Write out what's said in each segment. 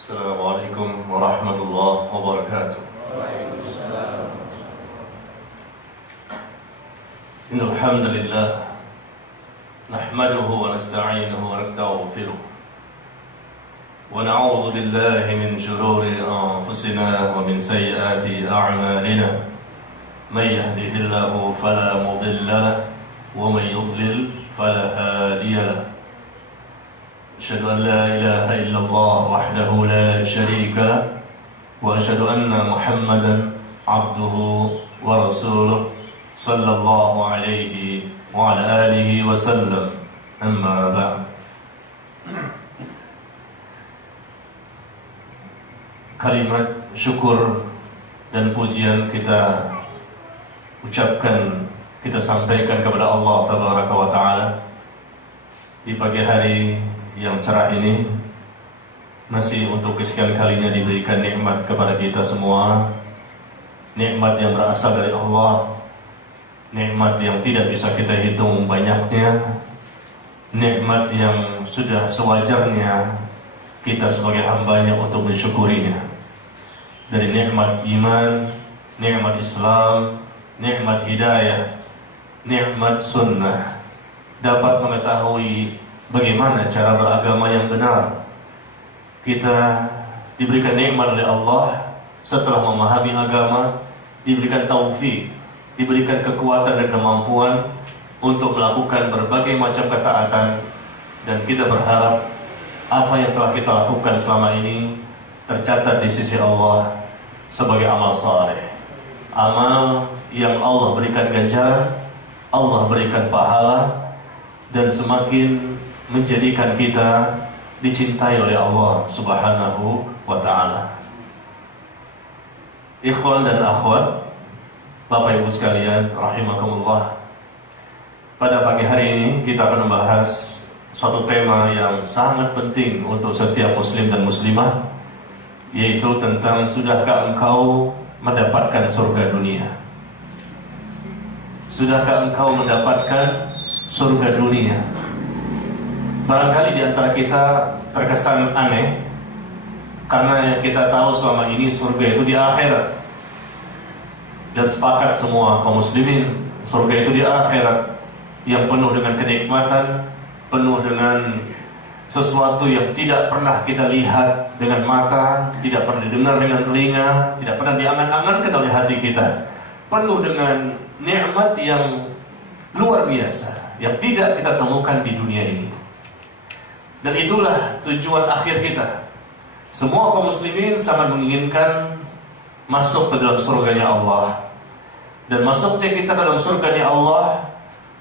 Assalamualaikum warahmatullahi wabarakatuh. Innal hamdalillah nahmaduhu wa nasta'inuhu wa nastaghfiruh wa na'udzu billahi min shururi anfusina wa min sayyiati a'malina. May yahdihillahu fala mudilla lahu wa may yudlil fala hadiya lahu. أشهد أن لا إله إلا الله وحده لا شريك له وأشهد أن محمدا عبده ورسوله صلى الله عليه وعلى آله وسلم أما بعد. Kalimat syukur dan pujian kita ucapkan, kita sampaikan kepada Allah Tabaraka wa Ta'ala di pagi hari yang cerah ini, masih untuk kesekian kalinya diberikan nikmat kepada kita semua. Nikmat yang berasal dari Allah, nikmat yang tidak bisa kita hitung banyaknya, nikmat yang sudah sewajarnya kita sebagai hambanya untuk mensyukurinya. Dari nikmat iman, nikmat Islam, nikmat hidayah, nikmat sunnah, dapat mengetahui bagaimana cara beragama yang benar. Kita diberikan nikmat oleh Allah setelah memahami agama, diberikan taufik, diberikan kekuatan dan kemampuan untuk melakukan berbagai macam ketaatan, dan kita berharap apa yang telah kita lakukan selama ini tercatat di sisi Allah sebagai amal saleh, amal yang Allah berikan ganjaran, Allah berikan pahala, dan semakin menjadikan kita dicintai oleh Allah Subhanahu wa Ta'ala. Ikhwan dan akhwat, Bapak Ibu sekalian rahimakumullah, pada pagi hari ini kita akan membahas suatu tema yang sangat penting untuk setiap muslim dan muslimah, yaitu tentang sudahkah engkau mendapatkan surga dunia? Sudahkah engkau mendapatkan surga dunia? Barangkali di antara kita terkesan aneh, karena yang kita tahu selama ini surga itu di akhirat, dan sepakat semua kaum muslimin surga itu di akhirat, yang penuh dengan kenikmatan, penuh dengan sesuatu yang tidak pernah kita lihat dengan mata, tidak pernah didengar dengan telinga, tidak pernah diangan-angankan oleh hati kita, penuh dengan nikmat yang luar biasa yang tidak kita temukan di dunia ini. Dan itulah tujuan akhir kita. Semua kaum muslimin sangat menginginkan masuk ke dalam surganya Allah. Dan masuknya kita ke dalam surganya Allah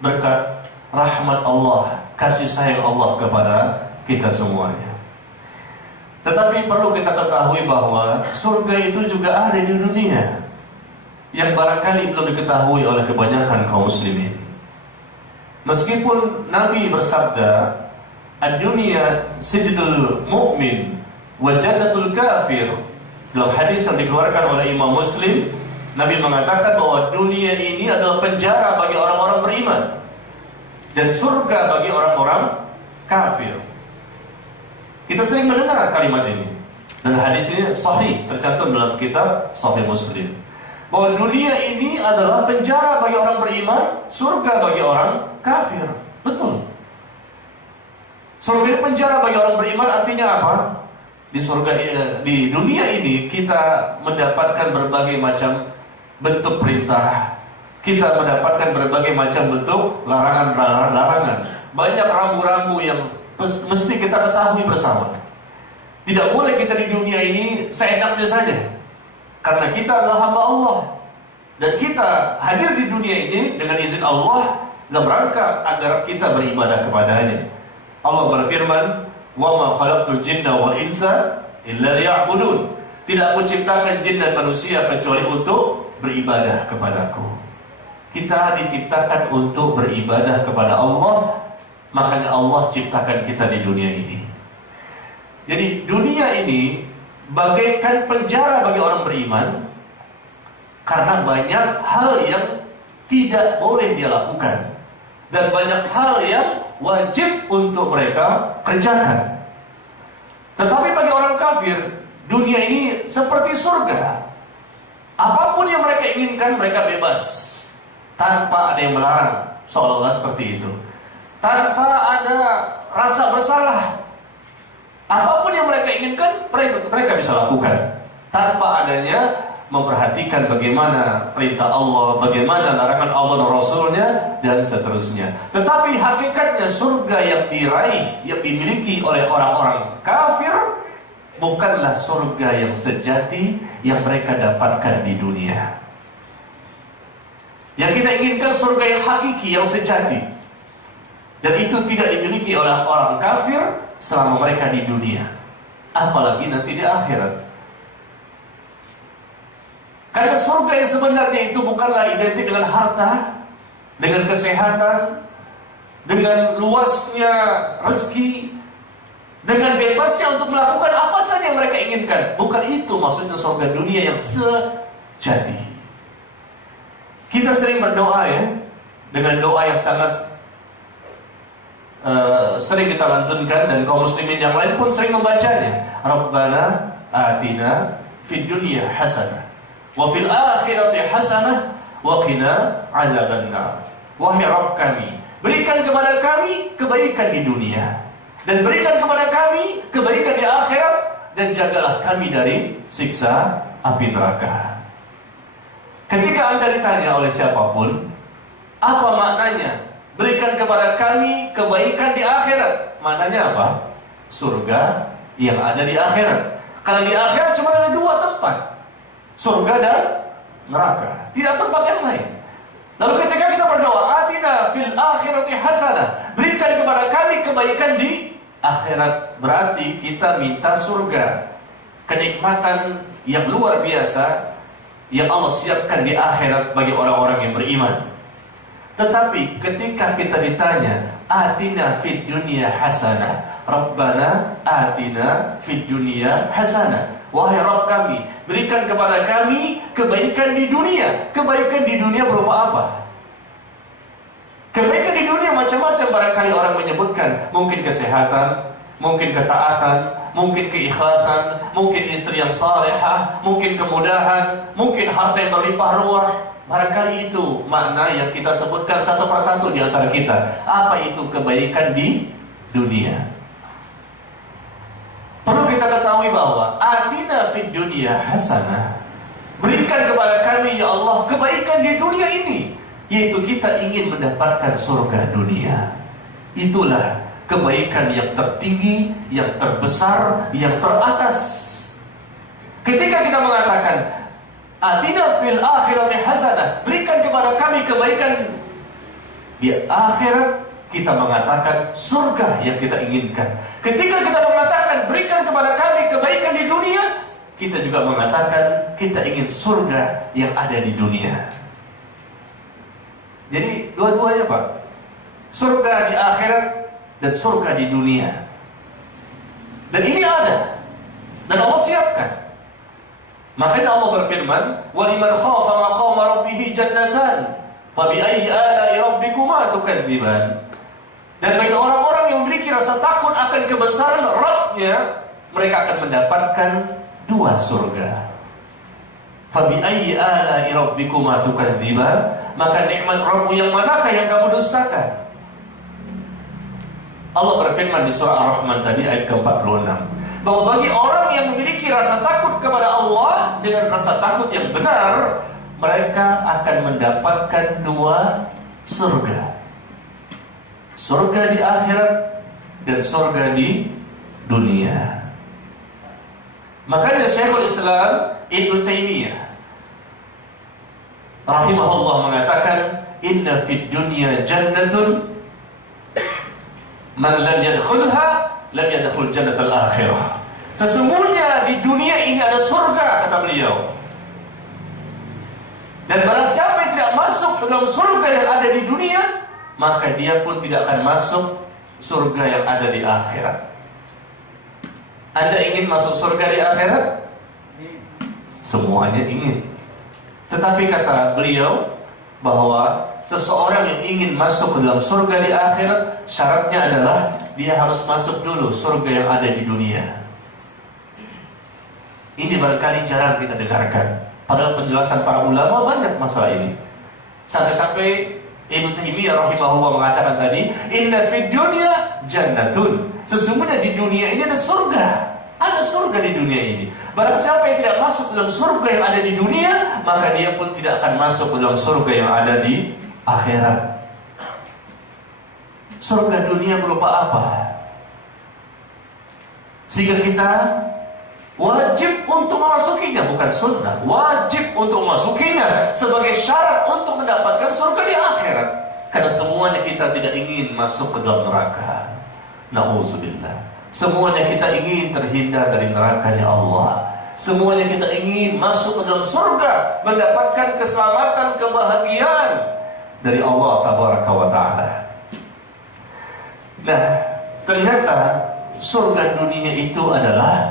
berkat rahmat Allah, kasih sayang Allah kepada kita semuanya. Tetapi perlu kita ketahui bahwa surga itu juga ada di dunia, yang barangkali belum diketahui oleh kebanyakan kaum muslimin. Meskipun Nabi bersabda, "Ad-dunya sijnul mu'min wa jannatul kafir." Dalam hadis yang dikeluarkan oleh Imam Muslim, Nabi mengatakan bahwa dunia ini adalah penjara bagi orang-orang beriman dan surga bagi orang-orang kafir. Kita sering mendengar kalimat ini, dan hadis ini sahih, tercantum dalam kitab Sahih Muslim, bahwa dunia ini adalah penjara bagi orang beriman, surga bagi orang kafir. Betul. Surga penjara bagi orang beriman artinya apa? Di surga, di dunia ini kita mendapatkan berbagai macam bentuk perintah, kita mendapatkan berbagai macam bentuk larangan. Banyak rambu-rambu yang mesti kita ketahui bersama. Tidak boleh kita di dunia ini seenaknya saja, karena kita adalah hamba Allah, dan kita hadir di dunia ini dengan izin Allah dalam rangka agar kita beribadah kepadanya. Allah berfirman, "Wa ma khalaqtul jinna wal insa illa liya'budun." Tidak aku ciptakan jin dan manusia kecuali untuk beribadah kepadaku. Kita diciptakan untuk beribadah kepada Allah, makanya Allah ciptakan kita di dunia ini. Jadi dunia ini bagaikan penjara bagi orang beriman, karena banyak hal yang tidak boleh dia lakukan, dan banyak hal yang wajib untuk mereka kerjakan. Tetapi bagi orang kafir, dunia ini seperti surga. Apapun yang mereka inginkan, mereka bebas, tanpa ada yang melarang, seolah-olah seperti itu. Tanpa ada rasa bersalah. Apapun yang mereka inginkan, mereka bisa lakukan, tanpa adanya memperhatikan bagaimana perintah Allah, bagaimana larangan Allah dan Rasulnya, dan seterusnya. Tetapi hakikatnya surga yang diraih, yang dimiliki oleh orang-orang kafir, bukanlah surga yang sejati yang mereka dapatkan di dunia. Yang kita inginkan surga yang hakiki, yang sejati. Dan itu tidak dimiliki oleh orang kafir selama mereka di dunia, apalagi nanti di akhirat. Karena surga yang sebenarnya itu bukanlah identik dengan harta, dengan kesehatan, dengan luasnya rezeki, dengan bebasnya untuk melakukan apa saja yang mereka inginkan. Bukan itu maksudnya surga dunia yang sejati. Kita sering berdoa ya, dengan doa yang sangat sering kita lantunkan, dan kaum muslimin yang lain pun sering membacanya. Rabbana atina fid dunya hasanah wa fil akhirati hasanah wa qina adzabannar. Wahai Rabb kami, berikan kepada kami kebaikan di dunia, dan berikan kepada kami kebaikan di akhirat, dan jagalah kami dari siksa api neraka. Ketika Anda ditanya oleh siapapun, apa maknanya berikan kepada kami kebaikan di akhirat? Maknanya apa? Surga yang ada di akhirat. Karena di akhirat cuma ada dua tempat, surga dan neraka, tidak tempat yang lain. Lalu ketika kita berdoa, atina fil akhirati hasanah, berikan kepada kami kebaikan di akhirat, berarti kita minta surga, kenikmatan yang luar biasa yang Allah siapkan di akhirat bagi orang-orang yang beriman. Tetapi ketika kita ditanya, atina fid dunya hasanah, Rabbana atina fid dunya hasanah, wahai Rabb kami, berikan kepada kami kebaikan di dunia. Kebaikan di dunia berupa apa? Kebaikan di dunia macam-macam, barangkali orang menyebutkan. Mungkin kesehatan, mungkin ketaatan, mungkin keikhlasan, mungkin istri yang salehah, mungkin kemudahan, mungkin harta yang berlimpah ruah. Barangkali itu makna yang kita sebutkan satu persatu di antara kita. Apa itu kebaikan di dunia? Perlu kita ketahui bahwa atina fid dunya hasanah, berikan kepada kami ya Allah kebaikan di dunia ini, yaitu kita ingin mendapatkan surga dunia. Itulah kebaikan yang tertinggi, yang terbesar, yang teratas. Ketika kita mengatakan atina fil akhirati hasanah, berikan kepada kami kebaikan di akhirat, kita mengatakan surga yang kita inginkan. Ketika kita mengatakan berikan kepada kami kebaikan di dunia, kita juga mengatakan kita ingin surga yang ada di dunia. Jadi dua-duanya Pak, surga di akhirat dan surga di dunia. Dan ini ada, dan Allah siapkan. Makanya Allah berfirman, وَلِمَنْ خَافَ مَقَامَ رَبِّهِ جَنَّتَانِ فَبِأَيِّ آلَاءِ رَبِّكُمَا تُكَذِّبَانِ. Dan bagi orang-orang yang memiliki rasa takut akan kebesaran Rabb-nya, mereka akan mendapatkan dua surga. فَبِأَيِّ آلَاءِ رَبِّكُمَا تُكَذِّبَانِ. Maka nikmat Rabb-mu yang manakah yang kamu dustakan? Allah berfirman di surah Ar-Rahman tadi ayat ke-46, bahwa bagi orang yang memiliki rasa takut kepada Allah dengan rasa takut yang benar, mereka akan mendapatkan dua surga. Surga di akhirat dan surga di dunia. Makanya Syekhul Islam Ibnu Taimiyah rahimahullah mengatakan, inna fid dunya jannatun man lam yadkhulha lam yadkhul jannatal akhirah. Sesungguhnya di dunia ini ada surga, kata beliau. Dan barang siapa yang tidak masuk ke dalam surga yang ada di dunia, maka dia pun tidak akan masuk surga yang ada di akhirat. Anda ingin masuk surga di akhirat? Semuanya ingin. Tetapi kata beliau bahwa seseorang yang ingin masuk ke dalam surga di akhirat, syaratnya adalah dia harus masuk dulu surga yang ada di dunia. Ini barangkali jarang kita dengarkan. Padahal penjelasan para ulama banyak masalah ini. Sampai-sampai Ibnu Taimiyah rahimahullah mengatakan tadi, inna fid dunya jannatun. Sesungguhnya di dunia ini ada surga. Ada surga di dunia ini. Barang siapa yang tidak masuk dalam surga yang ada di dunia, maka dia pun tidak akan masuk dalam surga yang ada di akhirat. Surga dunia berupa apa? Sehingga kita wajib untuk memasukinya, bukan sunnah, wajib untuk memasukinya sebagai syarat untuk mendapatkan surga di akhirat. Karena semuanya kita tidak ingin masuk ke dalam neraka. Na'udzubillah. Semuanya kita ingin terhindar dari nerakanya Allah. Semuanya kita ingin masuk ke dalam surga, mendapatkan keselamatan, kebahagiaan dari Allah Tabaraka wa Ta'ala. Nah, ternyata surga dunia itu adalah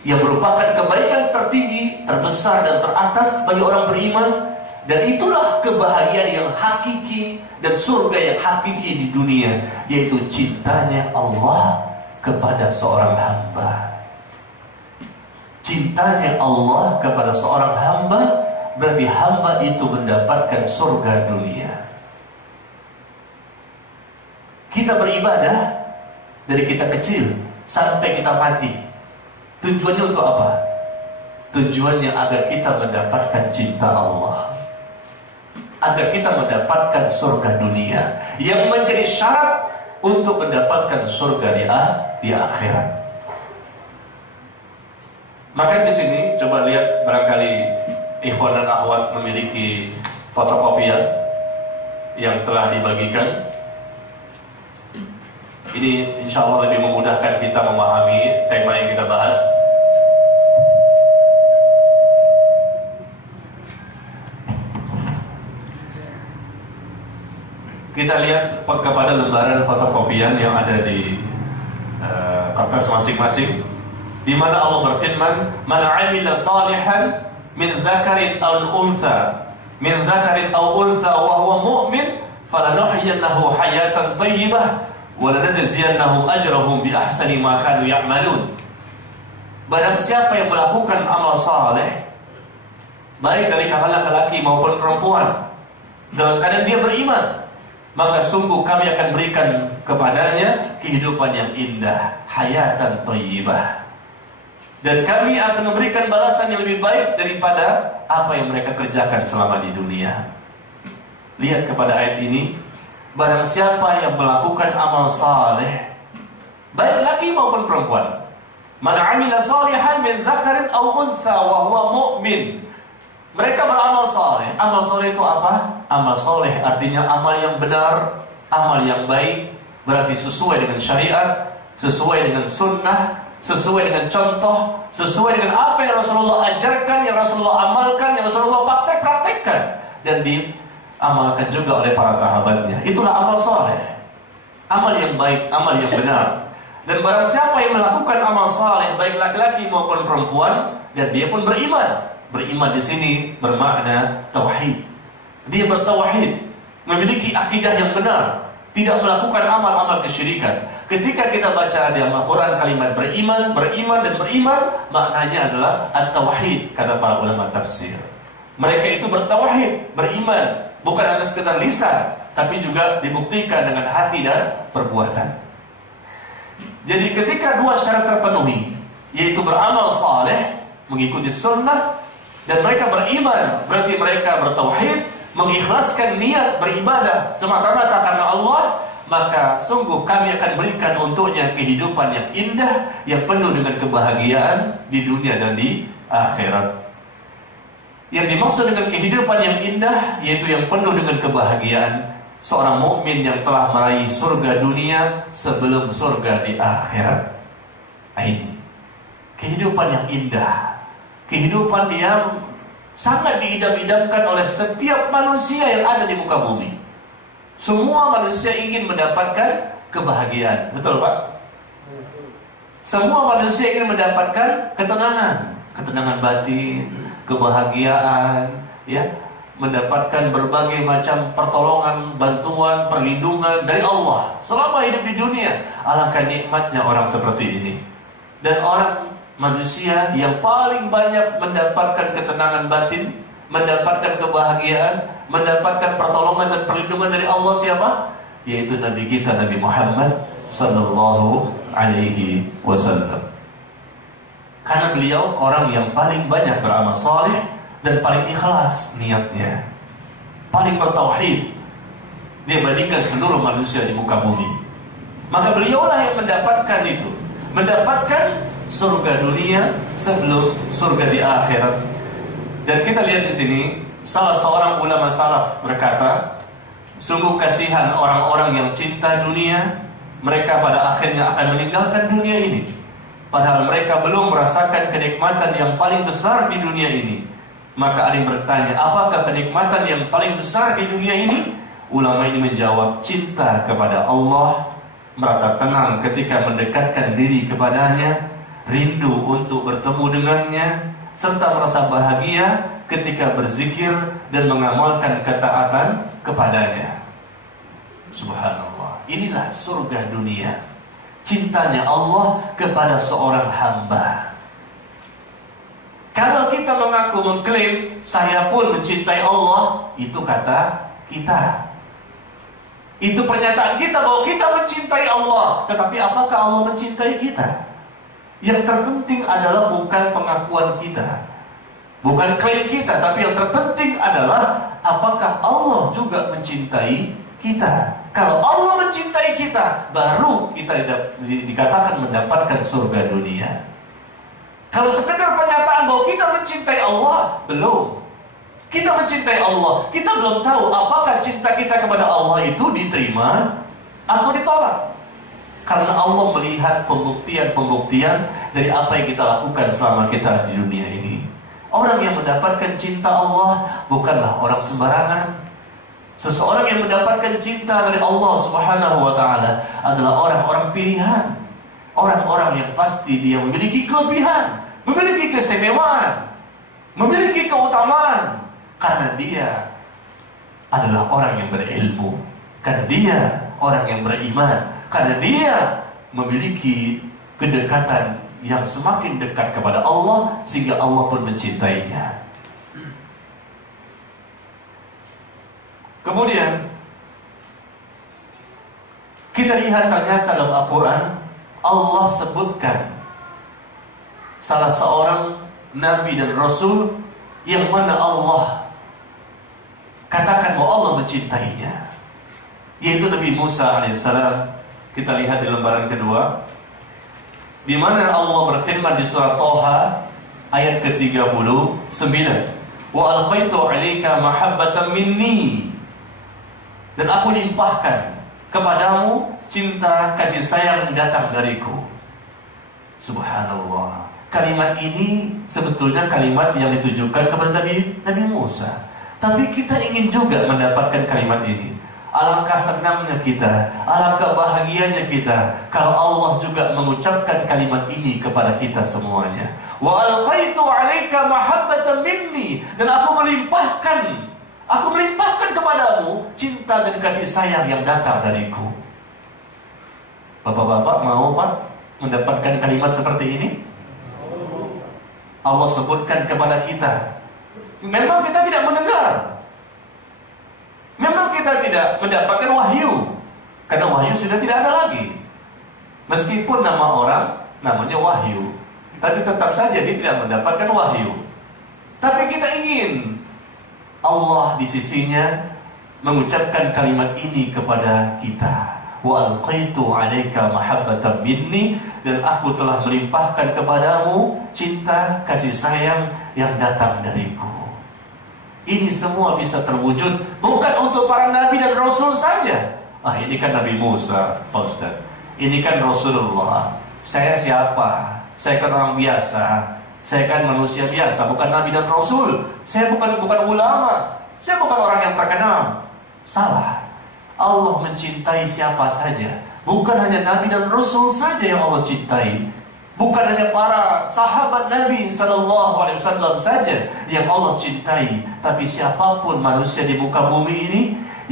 yang merupakan kebaikan tertinggi, terbesar dan teratas bagi orang beriman. Dan itulah kebahagiaan yang hakiki dan surga yang hakiki di dunia, yaitu cintanya Allah kepada seorang hamba. Cintanya Allah kepada seorang hamba berarti hamba itu mendapatkan surga dunia. Kita beribadah dari kita kecil sampai kita mati. Tujuannya untuk apa? Tujuannya agar kita mendapatkan cinta Allah, agar kita mendapatkan surga dunia yang menjadi syarat untuk mendapatkan surga di akhirat. Maka di sini coba lihat, barangkali ikhwan dan akhwat memiliki fotokopian yang telah dibagikan. Ini insya Allah lebih memudahkan kita memahami tema yang kita bahas. Kita lihat kepada lembaran fotokopian yang ada di kertas masing-masing, di mana Allah berfirman, "Man 'amila salihan min dzakarin aw untha, min dzakarin aw untha wa huwa mu'min, falanuhyiyannahu hayatan thayyibah wa lanajziyannahum ajrahum bi ahsani ma kanu ya'malun." Barang siapa yang melakukan amal saleh, baik dari kalangan laki-laki maupun perempuan, dalam keadaan dia beriman, maka sungguh kami akan berikan kepadanya kehidupan yang indah, hayatan thayyibah. Dan kami akan memberikan balasan yang lebih baik daripada apa yang mereka kerjakan selama di dunia. Lihat kepada ayat ini, barang siapa yang melakukan amal saleh, baik laki maupun perempuan, man 'amila salihan min dzakarin aw untha wa huwa mu'min. Mereka beramal saleh. Amal saleh itu apa? Amal saleh artinya amal yang benar, amal yang baik, berarti sesuai dengan syariat, sesuai dengan sunnah, sesuai dengan contoh, sesuai dengan apa yang Rasulullah ajarkan, yang Rasulullah amalkan, yang Rasulullah praktekkan, dan diamalkan juga oleh para sahabatnya. Itulah amal saleh, amal yang baik, amal yang benar. Dan barang siapa yang melakukan amal saleh, baik laki-laki maupun perempuan, dan dia pun beriman. Beriman di sini bermakna tauhid. Dia bertauhid, memiliki akidah yang benar, tidak melakukan amal-amal kesyirikan. Ketika kita baca di Al-Quran kalimat beriman, dan beriman, maknanya adalah at-tauhid, kata para ulama tafsir. Mereka itu bertauhid, beriman, bukan hanya sekedar lisan, tapi juga dibuktikan dengan hati dan perbuatan. Jadi ketika dua syarat terpenuhi, yaitu beramal saleh, mengikuti sunnah, dan mereka beriman, berarti mereka bertauhid, mengikhlaskan niat beribadah semata-mata karena Allah, maka sungguh kami akan berikan untuknya kehidupan yang indah, yang penuh dengan kebahagiaan di dunia dan di akhirat. Yang dimaksud dengan kehidupan yang indah, yaitu yang penuh dengan kebahagiaan seorang mukmin yang telah meraih surga dunia sebelum surga di akhirat. Ini kehidupan yang indah, kehidupan yang sangat diidam-idamkan oleh setiap manusia yang ada di muka bumi. Semua manusia ingin mendapatkan kebahagiaan, betul Pak? Semua manusia ingin mendapatkan ketenangan batin, kebahagiaan, ya, mendapatkan berbagai macam pertolongan, bantuan, perlindungan dari Allah selama hidup di dunia. Alangkah nikmatnya orang seperti ini. Dan orang manusia yang paling banyak mendapatkan ketenangan batin, mendapatkan kebahagiaan, mendapatkan pertolongan dan perlindungan dari Allah siapa? Yaitu Nabi kita, Nabi Muhammad sallallahu alaihi wasallam. Karena beliau orang yang paling banyak beramal saleh dan paling ikhlas niatnya, paling bertauhid dibandingkan seluruh manusia di muka bumi. Maka beliaulah yang mendapatkan itu, mendapatkan surga dunia sebelum surga di akhirat. Dan kita lihat di sini, salah seorang ulama salaf berkata, sungguh kasihan orang-orang yang cinta dunia, mereka pada akhirnya akan meninggalkan dunia ini. Padahal mereka belum merasakan kenikmatan yang paling besar di dunia ini. Maka ada yang bertanya, apakah kenikmatan yang paling besar di dunia ini? Ulama ini menjawab, cinta kepada Allah, merasa tenang ketika mendekatkan diri kepadanya, rindu untuk bertemu dengannya, serta merasa bahagia ketika berzikir dan mengamalkan ketaatan kepadanya. Subhanallah, inilah surga dunia, cintanya Allah kepada seorang hamba. Kalau kita mengaku mengklaim saya pun mencintai Allah, itu kata kita, itu pernyataan kita bahwa kita mencintai Allah. Tetapi apakah Allah mencintai kita? Yang terpenting adalah bukan pengakuan kita, bukan klaim kita, tapi yang terpenting adalah apakah Allah juga mencintai kita. Kalau Allah mencintai kita, baru kita dikatakan mendapatkan surga dunia. Kalau sekedar pernyataan bahwa kita mencintai Allah, belum. Kita mencintai Allah, kita belum tahu apakah cinta kita kepada Allah itu diterima atau ditolak. Karena Allah melihat pembuktian-pembuktian dari apa yang kita lakukan selama kita di dunia ini. Orang yang mendapatkan cinta Allah bukanlah orang sembarangan. Seseorang yang mendapatkan cinta dari Allah Subhanahu wa ta'ala adalah orang-orang pilihan, orang-orang yang pasti dia memiliki kelebihan, memiliki keistimewaan, memiliki keutamaan, karena dia adalah orang yang berilmu, karena dia orang yang beriman, karena dia memiliki kedekatan yang semakin dekat kepada Allah, sehingga Allah pun mencintainya. Kemudian kita lihat ternyata dalam Al-Quran Allah sebutkan salah seorang Nabi dan Rasul yang mana Allah katakan bahwa Allah mencintainya, yaitu Nabi Musa alaihissalam. Kita lihat di lembaran kedua, di mana Allah berfirman di surah Thaha ayat ke-39, wa alqaitu 'alaika mahabbatan minni, dan aku limpahkan kepadamu cinta kasih sayang yang datang dariku. Subhanallah, kalimat ini sebetulnya kalimat yang ditujukan kepada Nabi Musa. Tapi kita ingin juga mendapatkan kalimat ini. Alangkah senangnya kita, alangkah bahagianya kita kalau Allah juga mengucapkan kalimat ini kepada kita semuanya. Wa alqaitu 'alaika mahabbatan minni, dan aku melimpahkan kepadamu cinta dan kasih sayang yang datang dariku. Bapak-bapak mau Pak mendapatkan kalimat seperti ini? Allah sebutkan kepada kita. Memang kita tidak mendengar, memang kita tidak mendapatkan wahyu, karena wahyu sudah tidak ada lagi. Meskipun nama orang namanya wahyu, tapi tetap saja dia tidak mendapatkan wahyu. Tapi kita ingin Allah di sisinya mengucapkan kalimat ini kepada kita. Wa alqaitu 'alaika mahabbatan minni, dan aku telah melimpahkan kepadamu cinta kasih sayang yang datang dariku. Ini semua bisa terwujud bukan untuk para nabi dan rasul saja. Ini kan Nabi Musa, Pak Ustaz. Ini kan Rasulullah. Saya siapa? Saya kan orang biasa. Saya kan manusia biasa, bukan nabi dan rasul. Saya bukan ulama. Saya bukan orang yang terkenal. Salah. Allah mencintai siapa saja. Bukan hanya nabi dan rasul saja yang Allah cintai. Bukan hanya para sahabat Nabi SAW saja yang Allah cintai, tapi siapapun manusia di muka bumi ini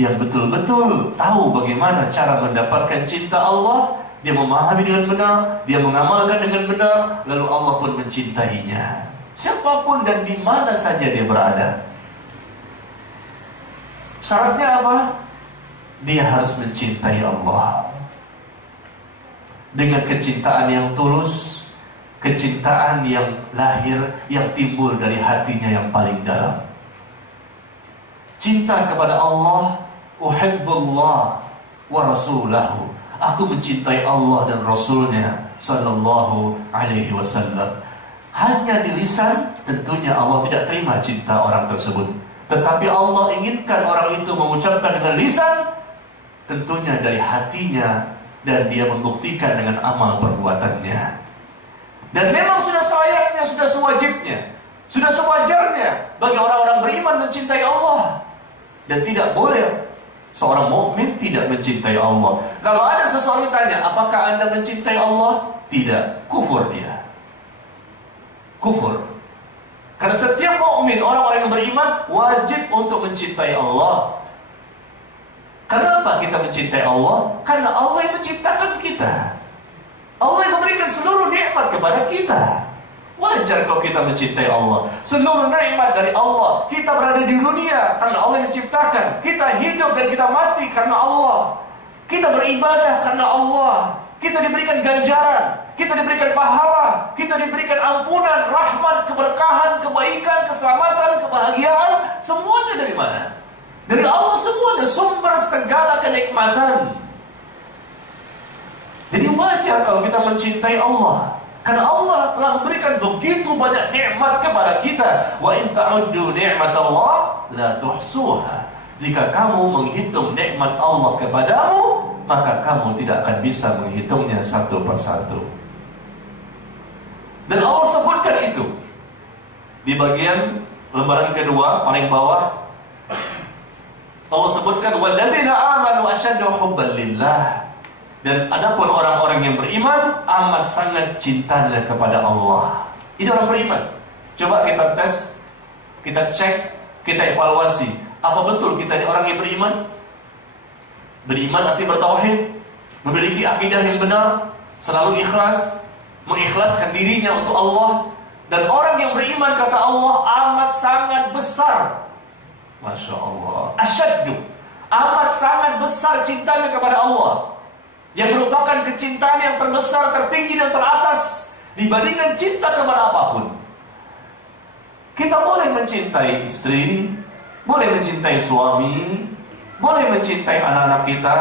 yang betul-betul tahu bagaimana cara mendapatkan cinta Allah, dia memahami dengan benar, dia mengamalkan dengan benar, lalu Allah pun mencintainya. Siapapun dan di mana saja dia berada. Syaratnya apa? Dia harus mencintai Allah dengan kecintaan yang tulus, kecintaan yang lahir, yang timbul dari hatinya yang paling dalam. Cinta kepada Allah, uhibbullah wa rasulahu. Aku mencintai Allah dan Rasulnya sallallahu alaihi wasallam. Hanya di lisan tentunya Allah tidak terima cinta orang tersebut. Tetapi Allah inginkan orang itu mengucapkan dengan lisan, tentunya dari hatinya, dan dia membuktikan dengan amal perbuatannya. Dan memang sudah selayaknya, sudah sewajibnya, sudah sewajarnya bagi orang-orang beriman mencintai Allah. Dan tidak boleh seorang mukmin tidak mencintai Allah. Kalau ada seseorang tanya, apakah Anda mencintai Allah? Tidak, kufur dia. Kufur. Karena setiap mukmin, orang-orang yang beriman wajib untuk mencintai Allah. Kenapa kita mencintai Allah? Karena Allah yang menciptakan kita. Allah yang memberikan seluruh nikmat kepada kita. Wajar kalau kita mencintai Allah. Seluruh nikmat dari Allah. Kita berada di dunia karena Allah yang menciptakan. Kita hidup dan kita mati karena Allah. Kita beribadah karena Allah. Kita diberikan ganjaran, kita diberikan pahala, kita diberikan ampunan, rahmat, keberkahan, kebaikan, keselamatan, kebahagiaan. Semuanya dari mana? Dari Allah semuanya, sumber segala kenikmatan. Jadi wajar kalau kita mencintai Allah, karena Allah telah memberikan begitu banyak nikmat kepada kita. Wa in ta'uddu ni'matallah la tuhsuha. Jika kamu menghitung nikmat Allah kepadamu, maka kamu tidak akan bisa menghitungnya satu persatu. Dan Allah sebutkan itu di bagian lembaran kedua paling bawah. Allah sebutkan walladzina amanu asyaddu hubban lillah. Dan adapun orang-orang yang beriman amat sangat cintanya kepada Allah. Ini orang beriman. Coba kita tes, kita cek, kita evaluasi. Apa betul kita ini orang yang beriman? Beriman artinya bertauhid, memiliki akidah yang benar, selalu ikhlas, mengikhlaskan dirinya untuk Allah. Dan orang yang beriman, kata Allah, amat sangat besar. Masya Allah. Asyaddu, amat sangat besar cintanya kepada Allah, yang merupakan kecintaan yang terbesar, tertinggi dan teratas dibandingkan cinta kepada apapun. Kita boleh mencintai istri, boleh mencintai suami, boleh mencintai anak-anak kita,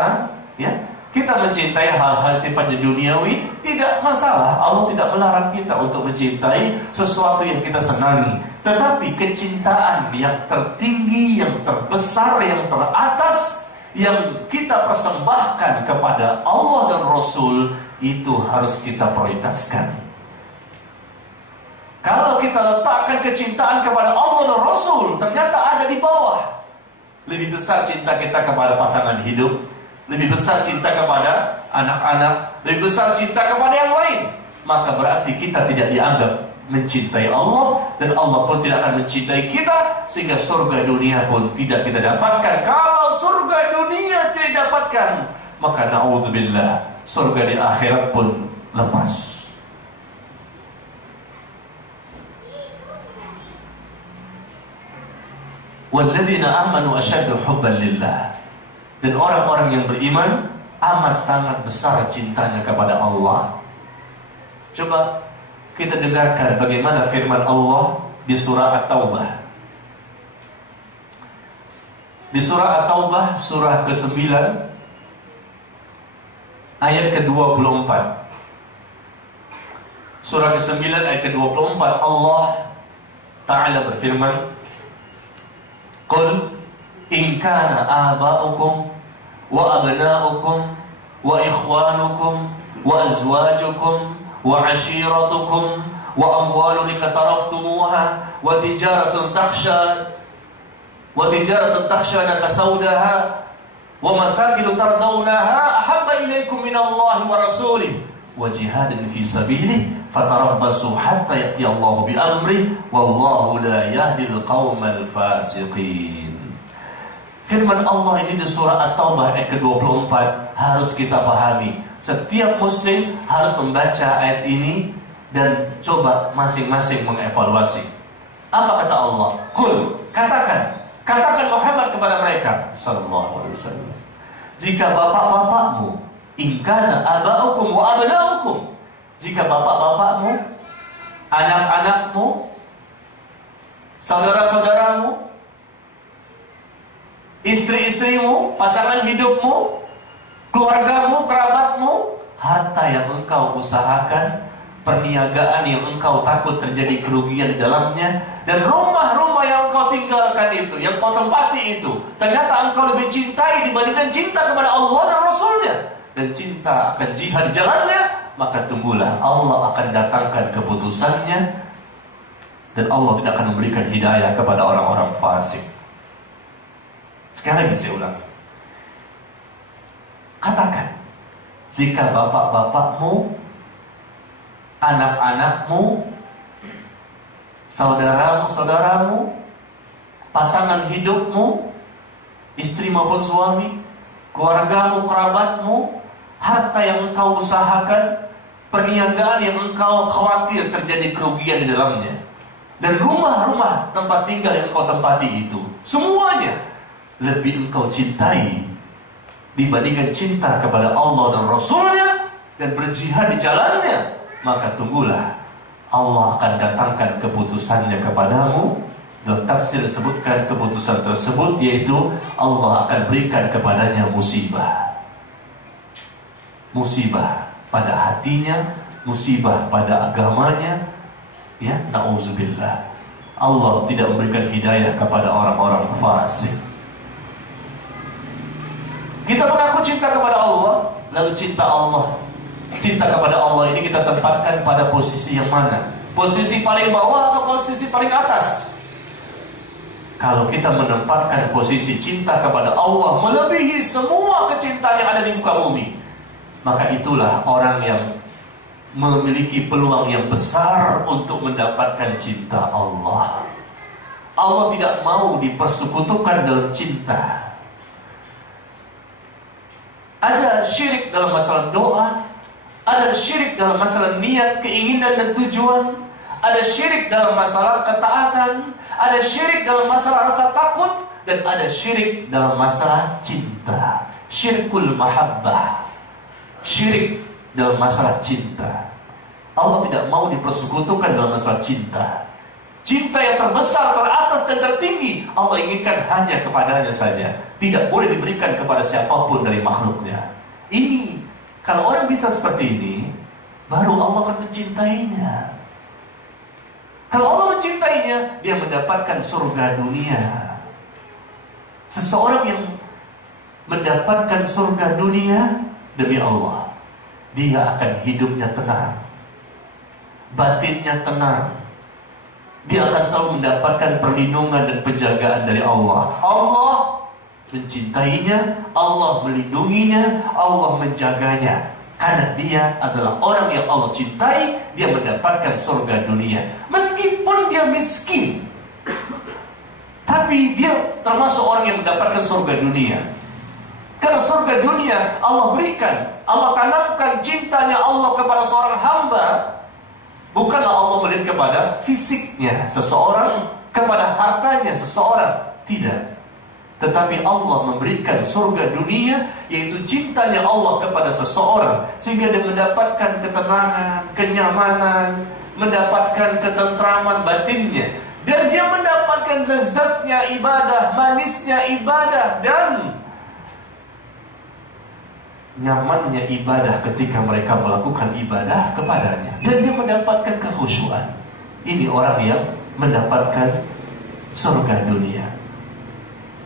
ya. Kita mencintai hal-hal sifatnya duniawi, tidak masalah. Allah tidak melarang kita untuk mencintai sesuatu yang kita senangi. Tetapi kecintaan yang tertinggi, yang terbesar, yang teratas, yang kita persembahkan kepada Allah dan Rasul, itu harus kita prioritaskan. Kalau kita letakkan kecintaan kepada Allah dan Rasul, ternyata ada di bawah. Lebih besar cinta kita kepada pasangan hidup, lebih besar cinta kepada anak-anak, lebih besar cinta kepada yang lain, maka berarti kita tidak dianggap mencintai Allah, dan Allah pun tidak akan mencintai kita, sehingga surga dunia pun tidak kita dapatkan. Kalau surga dunia tidak dapatkan, maka na'udzubillah, surga di akhirat pun lepas. Walladzina amanu asyaddu hubban lillah. Dan orang-orang yang beriman amat sangat besar cintanya kepada Allah. Coba kita dengarkan bagaimana firman Allah di surah At-Taubah. Di surah At-Taubah, surah ke-9, ayat ke-24. Surah ke-9 ayat ke-24, Allah Ta'ala berfirman, Qul in kana aba'ukum wa abna'ukum wa ikhwanukum wa azwajukum wa ashiratukum wa amwalun iqtaraftumuha wa tijaratun takhshana kasawdaha wa masakin tardawnaha ahabba ilaykum minallahi wa rasulih wa jihadin fi sabilihi fatarabbasu hatta ya'ti Allahu bi amrih wallahu la yahdil qaumal fasiqin. Firman Allah ini di surah At-Taubah ayat ke-24 harus kita pahami. Setiap muslim harus membaca ayat ini dan coba masing-masing mengevaluasi. Apa kata Allah? Qul, katakan Muhammad kepada mereka sallallahu alaihi wasallam, jika bapak-bapakmu, in kana aba'ukum wa abna'ukum, jika bapak-bapakmu, anak-anakmu, saudara-saudaramu, istri-istrimu, pasangan hidupmu, keluargamu, kerabatmu, harta yang engkau usahakan, perniagaan yang engkau takut terjadi kerugian di dalamnya, dan rumah-rumah yang engkau tinggalkan itu, yang kau tempati itu, ternyata engkau lebih cintai dibandingkan cinta kepada Allah dan Rasulnya, dan cinta akan jihad di jalannya, maka tunggulah Allah akan datangkan keputusannya, dan Allah tidak akan memberikan hidayah kepada orang-orang fasik. Sekali lagi saya ulang, katakan, jika bapak-bapakmu, anak-anakmu, saudaramu-saudaramu, pasangan hidupmu, istri maupun suami, keluargamu, kerabatmu, harta yang engkau usahakan, perniagaan yang engkau khawatir terjadi kerugian di dalamnya, dan rumah-rumah tempat tinggal yang engkau tempati itu, semuanya lebih engkau cintai dibandingkan cinta kepada Allah dan Rasulnya dan berjihad di jalannya, maka tunggulah Allah akan datangkan keputusannya kepadamu. Dalam tafsir disebutkan keputusan tersebut yaitu Allah akan berikan kepadanya musibah. Musibah pada hatinya, musibah pada agamanya. Ya, na'udzubillah. Allah tidak memberikan hidayah kepada orang-orang fasik. Kita mengaku cinta kepada Allah, lalu cinta kepada Allah ini kita tempatkan pada posisi yang mana? Posisi paling bawah atau posisi paling atas? Kalau kita menempatkan posisi cinta kepada Allah melebihi semua kecintaan yang ada di muka bumi, maka itulah orang yang memiliki peluang yang besar untuk mendapatkan cinta Allah. Allah tidak mau dipersekutukan dalam cinta. Ada syirik dalam masalah doa, ada syirik dalam masalah niat, keinginan dan tujuan, ada syirik dalam masalah ketaatan, ada syirik dalam masalah rasa takut, dan ada syirik dalam masalah cinta. Syirkul mahabbah, syirik dalam masalah cinta. Allah tidak mau dipersekutukan dalam masalah cinta. Cinta yang terbesar, teratas dan tertinggi Allah inginkan hanya kepadanya saja, tidak boleh diberikan kepada siapapun dari makhluknya. Ini, kalau orang bisa seperti ini, baru Allah akan mencintainya. Kalau Allah mencintainya, dia mendapatkan surga dunia. Seseorang yang mendapatkan surga dunia demi Allah, dia akan hidupnya tenang, batinnya tenang. Dia akan selalu mendapatkan perlindungan dan penjagaan dari Allah. Allah mencintainya, Allah melindunginya, Allah menjaganya. Karena dia adalah orang yang Allah cintai, dia mendapatkan surga dunia. Meskipun dia miskin, tapi dia termasuk orang yang mendapatkan surga dunia. Karena surga dunia Allah berikan, Allah tanamkan cintanya Allah kepada seorang hamba. Bukanlah Allah melihat kepada fisiknya seseorang, kepada hartanya seseorang, tidak. Tetapi Allah memberikan surga dunia, yaitu cintanya Allah kepada seseorang, sehingga dia mendapatkan ketenangan, kenyamanan, mendapatkan ketentraman batinnya, dan dia mendapatkan lezatnya ibadah, manisnya ibadah, dan nyamannya ibadah ketika mereka melakukan ibadah kepadanya, dan dia mendapatkan kekhusyuan. Ini orang yang mendapatkan surga dunia.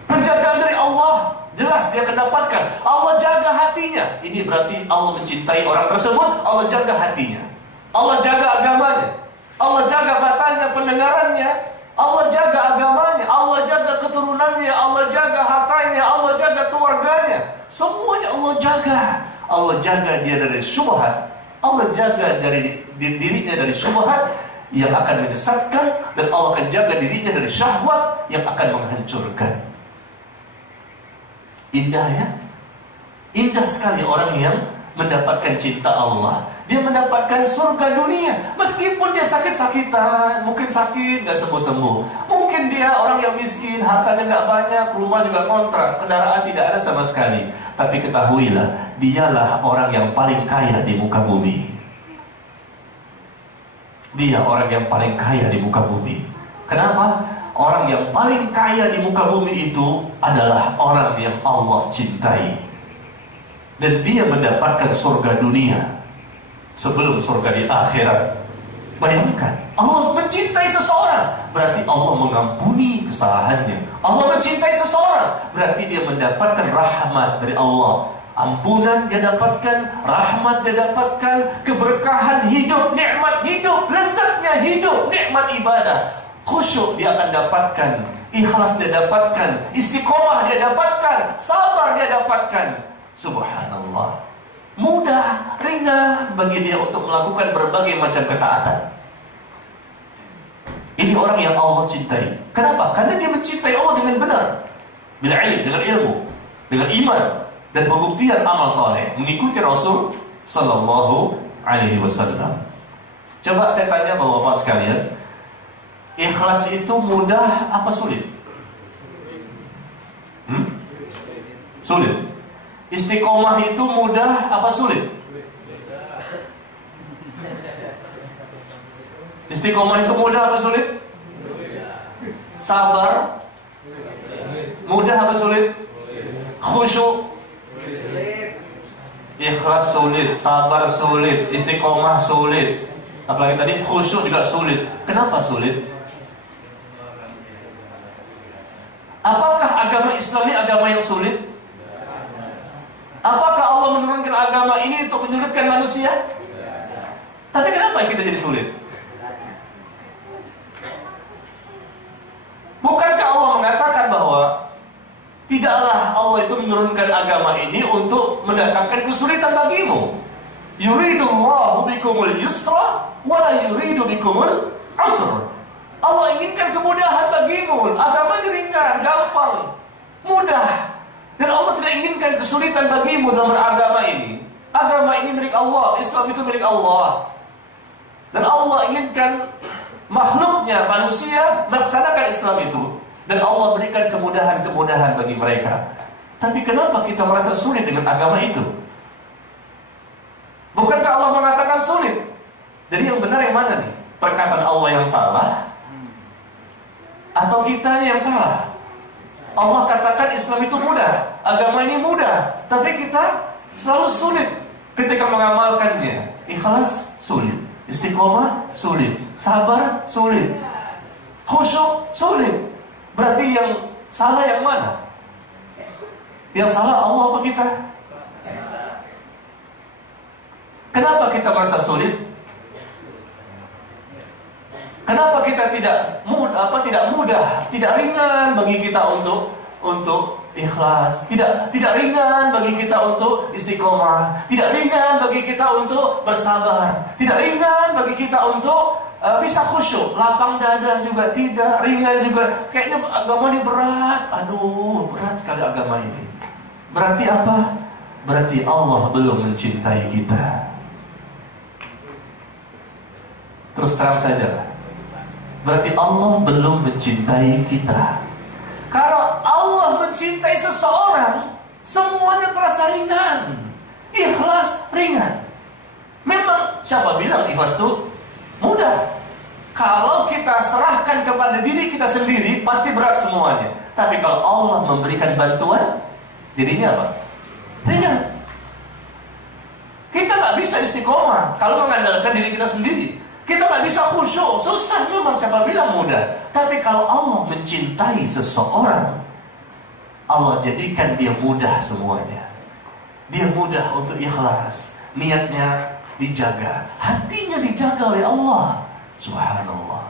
Penjagaan dari Allah jelas dia akan dapatkan. Allah jaga hatinya. Ini berarti Allah mencintai orang tersebut. Allah jaga hatinya, Allah jaga agamanya, Allah jaga matanya, pendengarannya, Allah jaga agamanya, Allah jaga keturunannya, Allah jaga hartanya, Allah jaga keluarganya. Semuanya Allah jaga. Allah jaga dia dari syubhat, Allah jaga dari dirinya dari syubhat yang akan menyesatkan, dan Allah akan jaga dirinya dari syahwat yang akan menghancurkan. Indah ya? Indah sekali orang yang mendapatkan cinta Allah, dia mendapatkan surga dunia. Meskipun dia sakit-sakitan, mungkin sakit gak sembuh-sembuh, mungkin dia orang yang miskin, hartanya gak banyak, rumah juga kontrak, kendaraan tidak ada sama sekali, tapi ketahuilah, dialah orang yang paling kaya di muka bumi. Dia orang yang paling kaya di muka bumi. Kenapa? Orang yang paling kaya di muka bumi itu adalah orang yang Allah cintai, dan dia mendapatkan surga dunia sebelum surga di akhirat. Bayangkan, Allah mencintai seseorang, berarti Allah mengampuni kesalahannya. Allah mencintai seseorang, berarti dia mendapatkan rahmat dari Allah. Ampunan dia dapatkan, rahmat dia dapatkan, keberkahan hidup, nikmat hidup, lezatnya hidup, nikmat ibadah. Khusyuk dia akan dapatkan, ikhlas dia dapatkan, istiqomah dia dapatkan, sabar dia dapatkan. Subhanallah, mudah, ringan bagi dia untuk melakukan berbagai macam ketaatan. Ini orang yang Allah cintai. Kenapa? Karena dia mencintai Allah dengan benar, bil ilm, dengan ilmu, dengan iman, dan pembuktian amal soleh, mengikuti Rasul Sallallahu Alaihi Wasallam. Coba saya tanya bapak-bapak sekalian, ikhlas itu mudah apa sulit? Sulit. Istiqomah itu mudah apa sulit? Istiqomah itu mudah apa sulit? Sabar mudah apa sulit? Khusyuk, ikhlas sulit, sabar sulit, istiqomah sulit, apalagi tadi khusyuk juga sulit. Kenapa sulit? Apakah agama Islam ini agama yang sulit? Apakah Allah menurunkan agama ini untuk menyulitkan manusia? Tapi kenapa kita jadi sulit? Bukankah Allah mengatakan bahwa tidaklah Allah itu menurunkan agama ini untuk mendatangkan kesulitan bagimu? Yuridullahu bikumul yusra wa la yuridu bikumul usra. Allah inginkan kemudahan bagimu. Agama ringan, gampang, mudah. Dan Allah tidak inginkan kesulitan bagimu dalam beragama ini. Agama ini milik Allah, Islam itu milik Allah. Dan Allah inginkan makhluknya, manusia, melaksanakan Islam itu. Dan Allah berikan kemudahan-kemudahan bagi mereka. Tapi kenapa kita merasa sulit dengan agama itu? Bukankah Allah mengatakan sulit? Jadi yang benar yang mana nih? Perkataan Allah yang salah atau kita yang salah? Allah katakan Islam itu mudah, agama ini mudah, tapi kita selalu sulit ketika mengamalkannya. Ikhlas sulit, istiqomah sulit, sabar sulit, khusyuk sulit. Berarti yang salah yang mana? Yang salah Allah apa kita? Kenapa kita merasa sulit? Kenapa kita tidak mudah, tidak ringan bagi kita untuk ikhlas, tidak ringan bagi kita untuk istiqomah, tidak ringan bagi kita untuk bersabar, tidak ringan bagi kita untuk bisa khusyuk, lapang dada juga tidak, ringan juga. Kayaknya agama ini berat. Aduh, berat sekali agama ini. Berarti apa? Berarti Allah belum mencintai kita. Terus terang saja, berarti Allah belum mencintai kita. Kalau Allah mencintai seseorang, semuanya terasa ringan, ikhlas ringan. Memang siapa bilang ikhlas itu mudah? Kalau kita serahkan kepada diri kita sendiri, pasti berat semuanya. Tapi kalau Allah memberikan bantuan, jadinya apa? Ringan. Kita nggak bisa istiqomah kalau mengandalkan diri kita sendiri. Kita nggak bisa khusyuk, susah memang, siapa bilang mudah. Tapi kalau Allah mencintai seseorang, Allah jadikan dia mudah semuanya. Dia mudah untuk ikhlas, niatnya dijaga, hatinya dijaga oleh Allah. Subhanallah.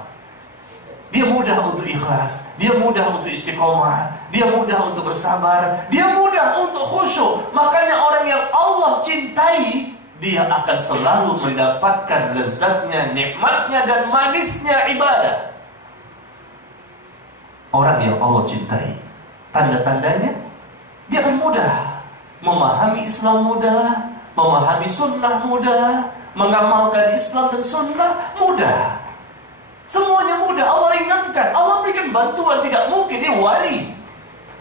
Dia mudah untuk ikhlas, dia mudah untuk istiqomah, dia mudah untuk bersabar, dia mudah untuk khusyuk. Makanya orang yang Allah cintai, dia akan selalu mendapatkan lezatnya, nikmatnya, dan manisnya ibadah. Orang yang Allah cintai, tanda-tandanya dia akan mudah memahami Islam, mudah memahami sunnah mudah, mengamalkan Islam dan sunnah mudah. Semuanya mudah, Allah ringankan, Allah berikan bantuan, tidak mungkin. Ini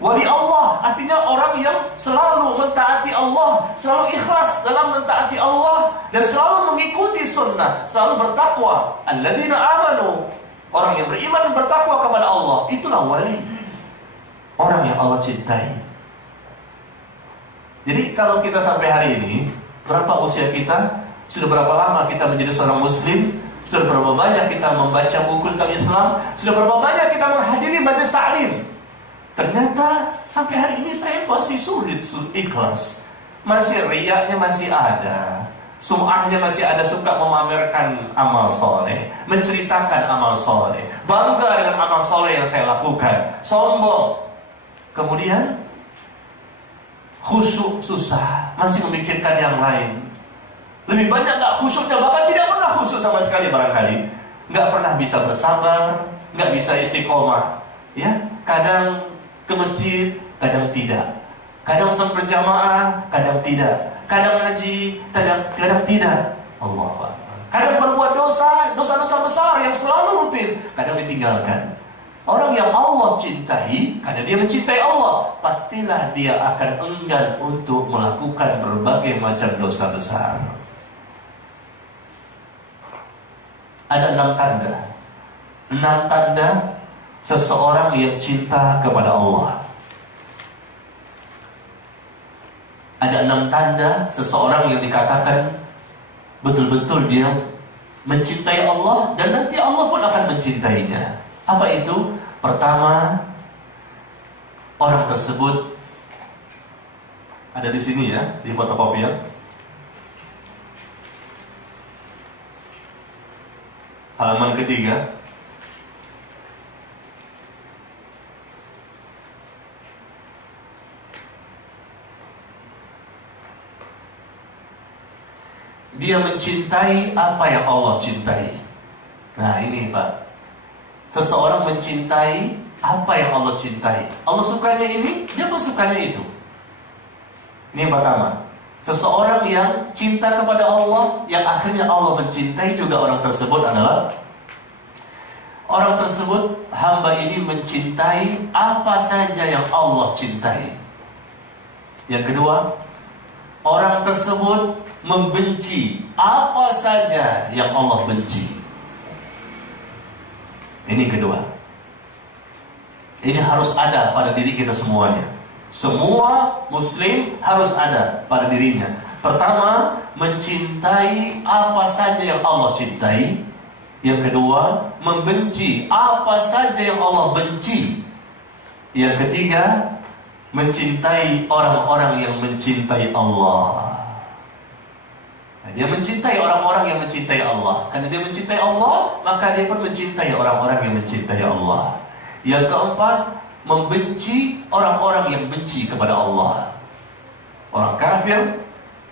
wali Allah, artinya orang yang selalu mentaati Allah, selalu ikhlas dalam mentaati Allah, dan selalu mengikuti sunnah, selalu bertakwa. Alladzina amanu, orang yang beriman dan bertakwa kepada Allah, itulah wali, orang yang Allah cintai. Jadi kalau kita sampai hari ini, berapa usia kita? Sudah berapa lama kita menjadi seorang muslim? Sudah berapa banyak kita membaca buku tentang Islam? Sudah berapa banyak kita menghadiri majelis taklim? Ternyata sampai hari ini saya masih sulit ikhlas. Masih riyaknya masih ada, sum'ahnya masih ada, suka memamerkan amal soleh, menceritakan amal soleh, bangga dengan amal soleh yang saya lakukan, sombong. Kemudian khusyuk susah, masih memikirkan yang lain. Lebih banyak gak khusyuknya, bahkan tidak pernah khusyuk sama sekali barangkali. Gak pernah bisa bersabar, gak bisa istiqomah. Ya, kadang ke masjid, kadang tidak. Kadang sholat berjamaah, kadang tidak. Kadang ngaji, kadang tidak. Allah Akbar. Kadang berbuat dosa-dosa besar yang selalu rutin, kadang ditinggalkan. Orang yang Allah cintai, karena dia mencintai Allah, pastilah dia akan enggan untuk melakukan berbagai macam dosa besar. Ada 6 tanda. 6 tanda seseorang yang cinta kepada Allah. Ada 6 tanda seseorang yang dikatakan betul-betul dia mencintai Allah, dan nanti Allah pun akan mencintainya. Apa itu? Pertama, orang tersebut ada di sini ya, di fotokopian. Halaman ketiga. Dia mencintai apa yang Allah cintai. Nah ini Pak, seseorang mencintai apa yang Allah cintai. Allah sukanya ini, dia pun sukanya itu. Ini yang pertama. Seseorang yang cinta kepada Allah, yang akhirnya Allah mencintai juga orang tersebut adalah orang tersebut, hamba ini mencintai apa saja yang Allah cintai. Yang kedua, orang tersebut membenci apa saja yang Allah benci. Ini kedua. Ini harus ada pada diri kita semuanya. Semua muslim harus ada pada dirinya. Pertama, mencintai apa saja yang Allah cintai. Yang kedua, membenci apa saja yang Allah benci. Yang ketiga, mencintai orang-orang yang mencintai Allah. Nah, dia mencintai orang-orang yang mencintai Allah. Karena dia mencintai Allah, maka dia pun mencintai orang-orang yang mencintai Allah. Yang keempat, membenci orang-orang yang benci kepada Allah. Orang kafir,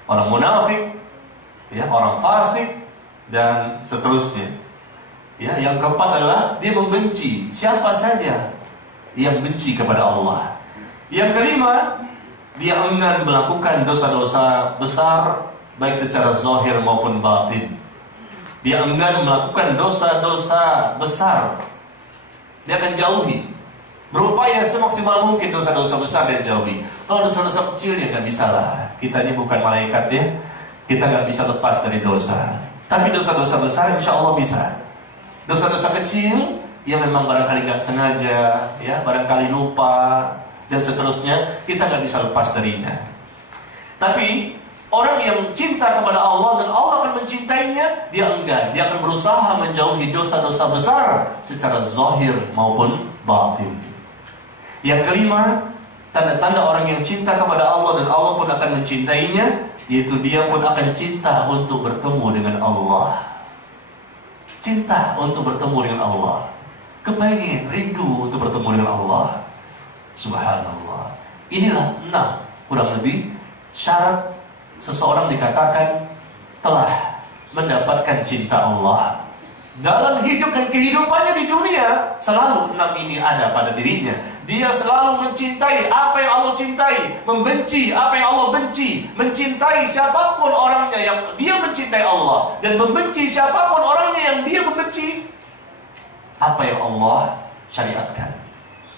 orang munafik, ya, orang fasik, dan seterusnya. Ya, yang keempat adalah dia membenci siapa saja yang benci kepada Allah. Yang kelima, dia enggan melakukan dosa-dosa besar, baik secara zahir maupun batin. Dia enggan melakukan dosa-dosa besar. Dia akan jauhi, berupaya semaksimal mungkin dosa-dosa besar dia jauhi. Kalau dosa-dosa kecil ya nggak bisa lah. Kita ini bukan malaikat ya, kita nggak bisa lepas dari dosa. Tapi dosa-dosa besar insya Allah bisa. Dosa-dosa kecil yang memang barangkali nggak sengaja, ya barangkali lupa dan seterusnya, kita nggak bisa lepas darinya. Tapi orang yang cinta kepada Allah dan Allah akan mencintainya, dia enggan. Dia akan berusaha menjauhi dosa-dosa besar secara zahir maupun batin. Yang kelima, tanda-tanda orang yang cinta kepada Allah dan Allah pun akan mencintainya, yaitu dia pun akan cinta untuk bertemu dengan Allah. Cinta untuk bertemu dengan Allah, kepengen, rindu untuk bertemu dengan Allah. Subhanallah. Inilah 6 kurang lebih syarat seseorang dikatakan telah mendapatkan cinta Allah. Dalam hidup dan kehidupannya di dunia, selalu 6 ini ada pada dirinya. Dia selalu mencintai apa yang Allah cintai, membenci apa yang Allah benci, mencintai siapapun orangnya yang dia mencintai Allah, dan membenci siapapun orangnya yang dia membenci apa yang Allah syariatkan.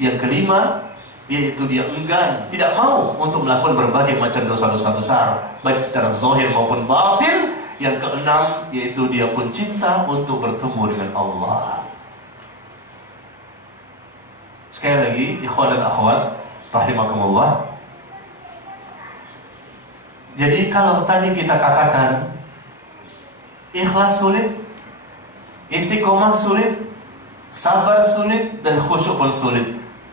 Yang kelima, yaitu dia enggan, tidak mau untuk melakukan berbagai macam dosa-dosa besar, baik secara zahir maupun batin. Yang keenam, yaitu dia pun cinta untuk bertemu dengan Allah. Sekali lagi, ikhwan dan akhwat rahimakumullah. Jadi kalau tadi kita katakan ikhlas sulit, istiqomah sulit, sabar sulit, dan khusyuk pun sulit.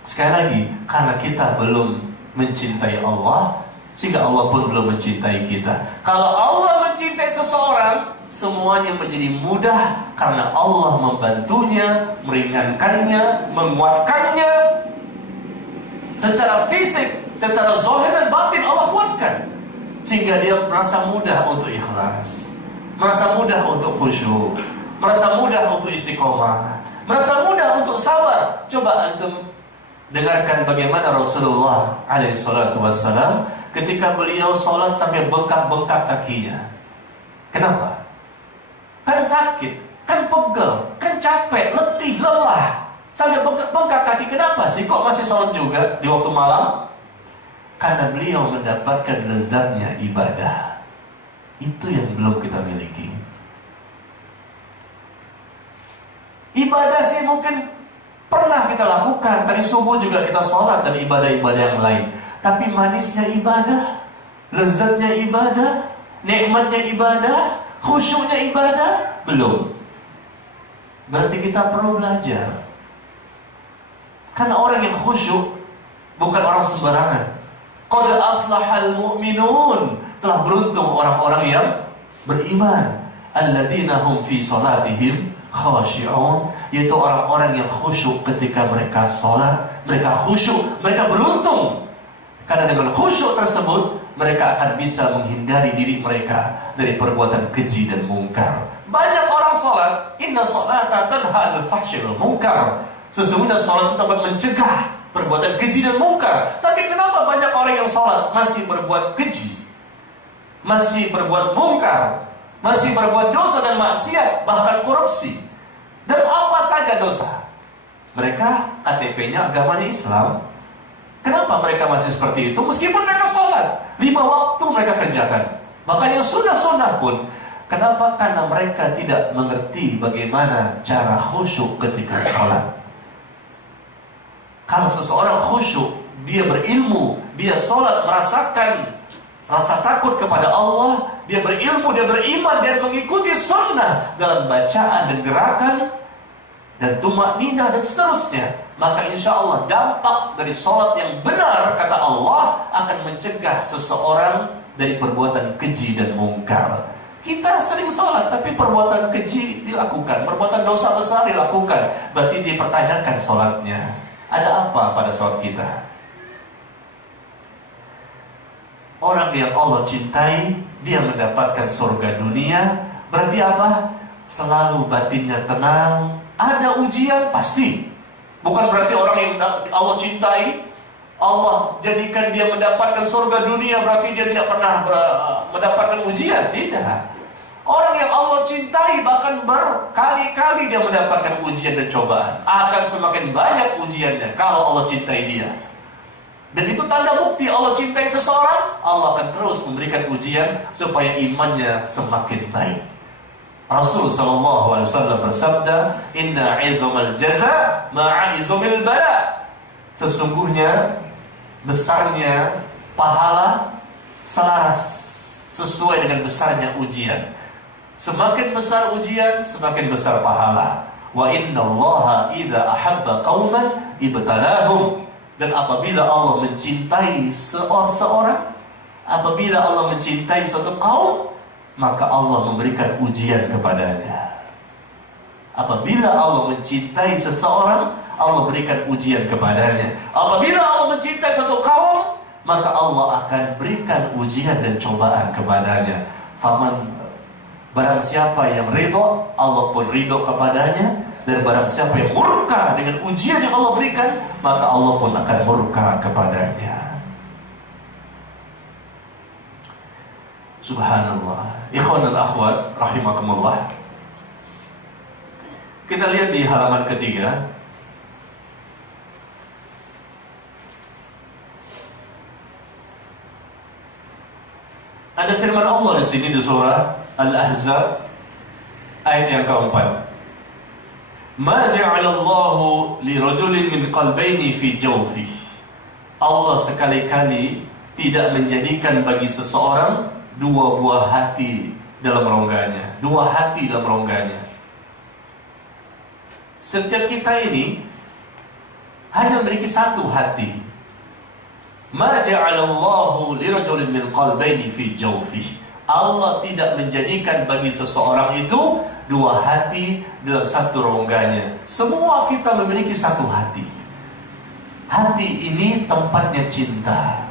Sekali lagi, karena kita belum mencintai Allah, sehingga Allah pun belum mencintai kita. Kalau Allah mencintai seseorang, semuanya menjadi mudah karena Allah membantunya, meringankannya, menguatkannya. Secara fisik, secara zahir dan batin Allah kuatkan, sehingga dia merasa mudah untuk ikhlas, merasa mudah untuk khusyuk, merasa mudah untuk istiqomah, merasa mudah untuk sabar. Coba antum dengarkan bagaimana Rasulullah SAW ketika beliau sholat sampai bengkak-bengkak kakinya. Kenapa? Kan sakit, kan pegel, kan capek, letih, lelah, sampai bengkak-bengkak kaki. Kenapa sih kok masih sholat juga di waktu malam? Karena beliau mendapatkan lezatnya ibadah. Itu yang belum kita miliki. Ibadah sih mungkin pernah kita lakukan. Tadi subuh juga kita sholat dan ibadah-ibadah yang lain. Tapi manisnya ibadah, lezatnya ibadah, nikmatnya ibadah, khusyuknya ibadah, belum. Berarti kita perlu belajar. Karena orang yang khusyuk bukan orang sembarangan. Qad aflahal mu'minun, telah beruntung orang-orang yang beriman. Alladzina hum fi salatihim khashi'un, yaitu orang-orang yang khusyuk ketika mereka sholat. Mereka khusyuk, mereka beruntung. Karena dengan khusyuk tersebut, mereka akan bisa menghindari diri mereka dari perbuatan keji dan mungkar. Banyak orang sholat, inna sholata tanha 'anil fahsyi wal munkar. Sesungguhnya sholat itu dapat mencegah perbuatan keji dan mungkar. Tapi kenapa banyak orang yang sholat masih berbuat keji, masih berbuat mungkar, masih berbuat dosa dan maksiat, bahkan korupsi, dan apa saja dosa? Mereka KTP-nya agamanya Islam. Kenapa mereka masih seperti itu? Meskipun mereka sholat 5 waktu mereka kerjakan, bahkan yang sunnah-sunnah pun. Kenapa? Karena mereka tidak mengerti bagaimana cara khusyuk ketika sholat. Kalau seseorang khusyuk, dia berilmu, dia sholat merasakan rasa takut kepada Allah, dia berilmu, dia beriman, dia mengikuti sunnah dalam bacaan dan gerakan, dan tumakninah dan seterusnya, maka insya Allah dampak dari sholat yang benar, kata Allah, akan mencegah seseorang dari perbuatan keji dan mungkar. Kita sering sholat tapi perbuatan keji dilakukan, perbuatan dosa besar dilakukan. Berarti dipertanyakan sholatnya. Ada apa pada sholat kita? Orang yang Allah cintai, dia mendapatkan surga dunia. Berarti apa? Selalu batinnya tenang. Ada ujian pasti. Bukan berarti orang yang Allah cintai, Allah jadikan dia mendapatkan surga dunia, berarti dia tidak pernah mendapatkan ujian. Tidak. Orang yang Allah cintai bahkan berkali-kali dia mendapatkan ujian dan cobaan. Akan semakin banyak ujiannya kalau Allah cintai dia. Dan itu tanda bukti Allah cintai seseorang. Allah akan terus memberikan ujian supaya imannya semakin baik. Rasul sallallahu alaihi wasallam bersabda, "Inna 'izamal jaza ma'a 'izamil bala." Sesungguhnya besarnya pahala selaras sesuai dengan besarnya ujian. Semakin besar ujian, semakin besar pahala. Wa innallaha idza ahabba qauman ibtalahum. Dan apabila Allah mencintai seorang, apabila Allah mencintai suatu kaum, maka Allah memberikan ujian kepadanya. Apabila Allah mencintai seseorang, Allah berikan ujian kepadanya. Apabila Allah mencintai satu kaum, maka Allah akan berikan ujian dan cobaan kepadanya. Faman Barang siapa yang ridho, Allah pun ridho kepadanya. Dan barang siapa yang murka dengan ujian yang Allah berikan, maka Allah pun akan murka kepadanya. Subhanallah. Ikhwan dan akhwat rahimakumullah. Kita lihat di halaman ketiga. Ada firman Allah di sini di surah Al-Ahzab ayat yang keempat. Ma ja'alallahu li rajulin min qalbayni fi jawfihi. Allah sekali-kali tidak menjadikan bagi seseorang dua buah hati dalam rongganya. Dua hati dalam rongganya. Setiap kita ini hanya memiliki satu hati. Ma ja'alallahu li rajulin min qalbayni fi jawfihi. Allah tidak menjadikan bagi seseorang itu dua hati dalam satu rongganya. Semua kita memiliki satu hati. Hati ini tempatnya cinta.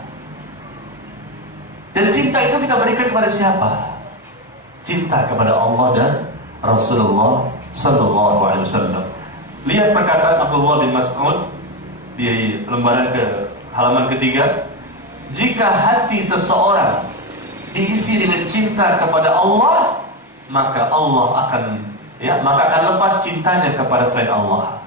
Dan cinta itu kita berikan kepada siapa? Cinta kepada Allah dan Rasulullah sallallahu alaihi wasallam. Lihat perkataan Abdullah bin Mas'ud di lembaran halaman ketiga. Jika hati seseorang diisi dengan cinta kepada Allah, maka Allah akan lepas cintanya kepada selain Allah.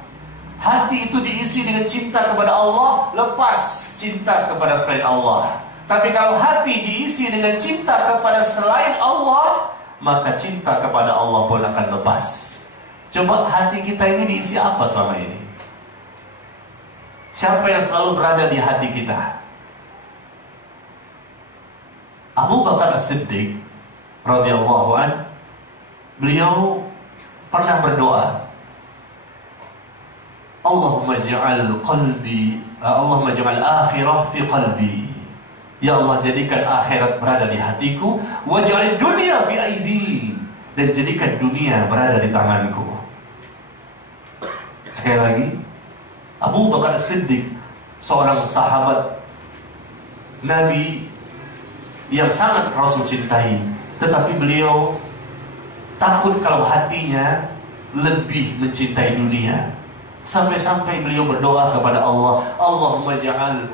Hati itu diisi dengan cinta kepada Allah, lepas cinta kepada selain Allah. Tapi kalau hati diisi dengan cinta kepada selain Allah, maka cinta kepada Allah pun akan lepas. Coba hati kita ini diisi apa selama ini? Siapa yang selalu berada di hati kita? Abu Bakar As-Siddiq radhiyallahu an, beliau pernah berdoa, Allahumma ja'al akhirah fi qalbi. Ya Allah, jadikan akhirat berada di hatiku, waj'al dunya fi aidi, dan jadikan dunia berada di tanganku. Sekali lagi, Abu Bakar As-Siddiq, seorang sahabat Nabi yang sangat Rasul cintai, tetapi beliau takut kalau hatinya lebih mencintai dunia. Sampai-sampai beliau berdoa kepada Allah, Allahumma ja'al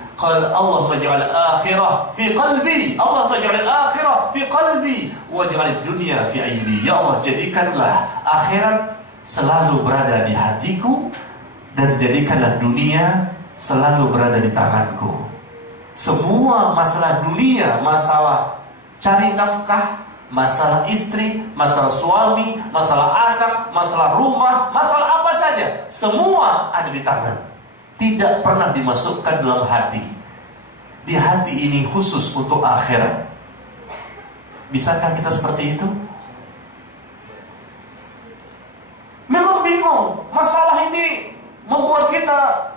akhirah fi qalbi, Allahumma ja'al akhirah fi qalbi waj'al dunya fi aidi. Ya Allah, jadikanlah akhirat selalu berada di hatiku, dan jadikanlah dunia selalu berada di tanganku. Semua masalah dunia, masalah cari nafkah, masalah istri, masalah suami, masalah anak, masalah rumah, masalah apa saja, semua ada di tangan. Tidak pernah dimasukkan dalam hati. Di hati ini khusus untuk akhirat. Bisakah kita seperti itu? Memang bingung. Masalah ini membuat kita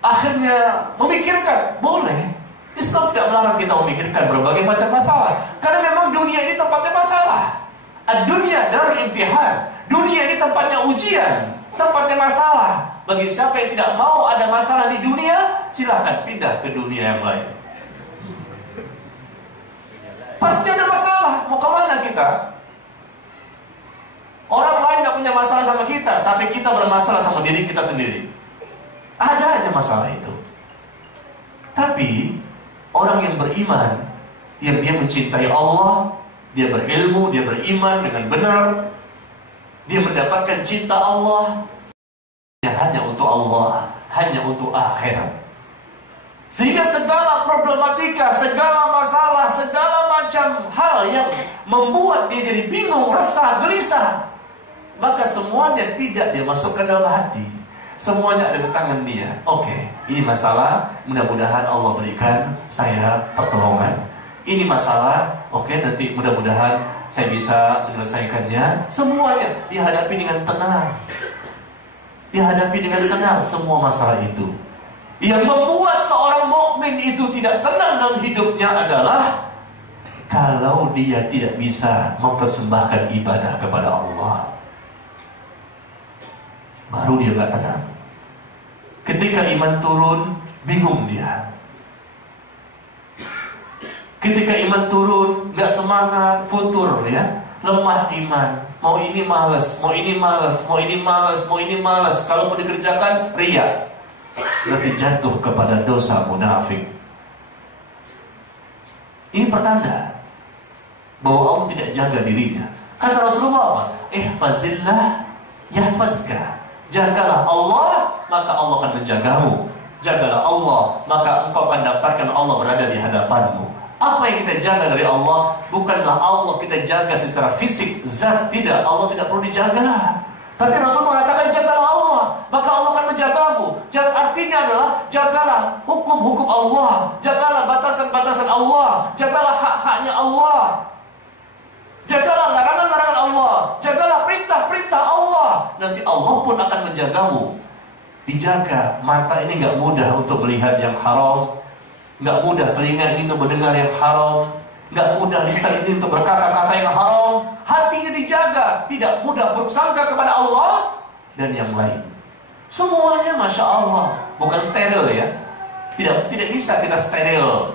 akhirnya memikirkan. Boleh, Islam tidak melarang kita memikirkan berbagai macam masalah, karena memang dunia ini tempatnya masalah. Dunia darul imtihan. Dunia ini tempatnya ujian, tempatnya masalah. Bagi siapa yang tidak mau ada masalah di dunia, silakan pindah ke dunia yang lain. Pasti ada masalah. Mau kemana kita? Orang lain tidak punya masalah sama kita, tapi kita bermasalah sama diri kita sendiri. Ada aja masalah itu. Tapi orang yang beriman, yang dia mencintai Allah, dia berilmu, dia beriman dengan benar, dia mendapatkan cinta Allah, dia hanya untuk Allah, hanya untuk akhirat. Sehingga segala problematika, segala masalah, segala macam hal yang membuat dia jadi bingung, resah, gelisah, maka semuanya tidak dia masukkan dalam hati. Semuanya ada di tangan dia. Oke, ini masalah, mudah-mudahan Allah berikan saya pertolongan. Ini masalah, oke, nanti mudah-mudahan saya bisa menyelesaikannya. Semuanya dihadapi dengan tenang. Dihadapi dengan tenang semua masalah itu. Yang membuat seorang mukmin itu tidak tenang dalam hidupnya adalah kalau dia tidak bisa mempersembahkan ibadah kepada Allah. Baru dia gak tenang. Ketika iman turun, bingung dia. Ketika iman turun, gak semangat, futur ya. lemah iman, mau ini malas, mau ini malas, mau ini malas, mau ini malas. Kalau mau dikerjakan riya, berarti jatuh kepada dosa munafik. Ini pertanda bahwa Allah tidak jaga dirinya. Kata Rasulullah apa? Ihfazillah yahfazka. Jagalah Allah, maka Allah akan menjagamu. Jagalah Allah, maka engkau akan dapatkan Allah berada di hadapanmu. Apa yang kita jaga dari Allah bukanlah Allah kita jaga secara fisik, zat, tidak. Allah tidak perlu dijaga. Tapi Rasul mengatakan jagalah Allah, maka Allah akan menjagamu. Artinya adalah jagalah hukum-hukum Allah, jagalah batasan-batasan Allah, jagalah hak-haknya Allah, jagalah larangan-larangan Allah, jagalah perintah-perintah Allah. Nanti Allah pun akan menjagamu. Dijaga, mata ini gak mudah untuk melihat yang haram, gak mudah telinga ini untuk mendengar yang haram, gak mudah lisan ini untuk berkata-kata yang haram. Hatinya dijaga, tidak mudah bersangka kepada Allah dan yang lain. Semuanya Masya Allah, bukan steril ya. Tidak bisa kita steril,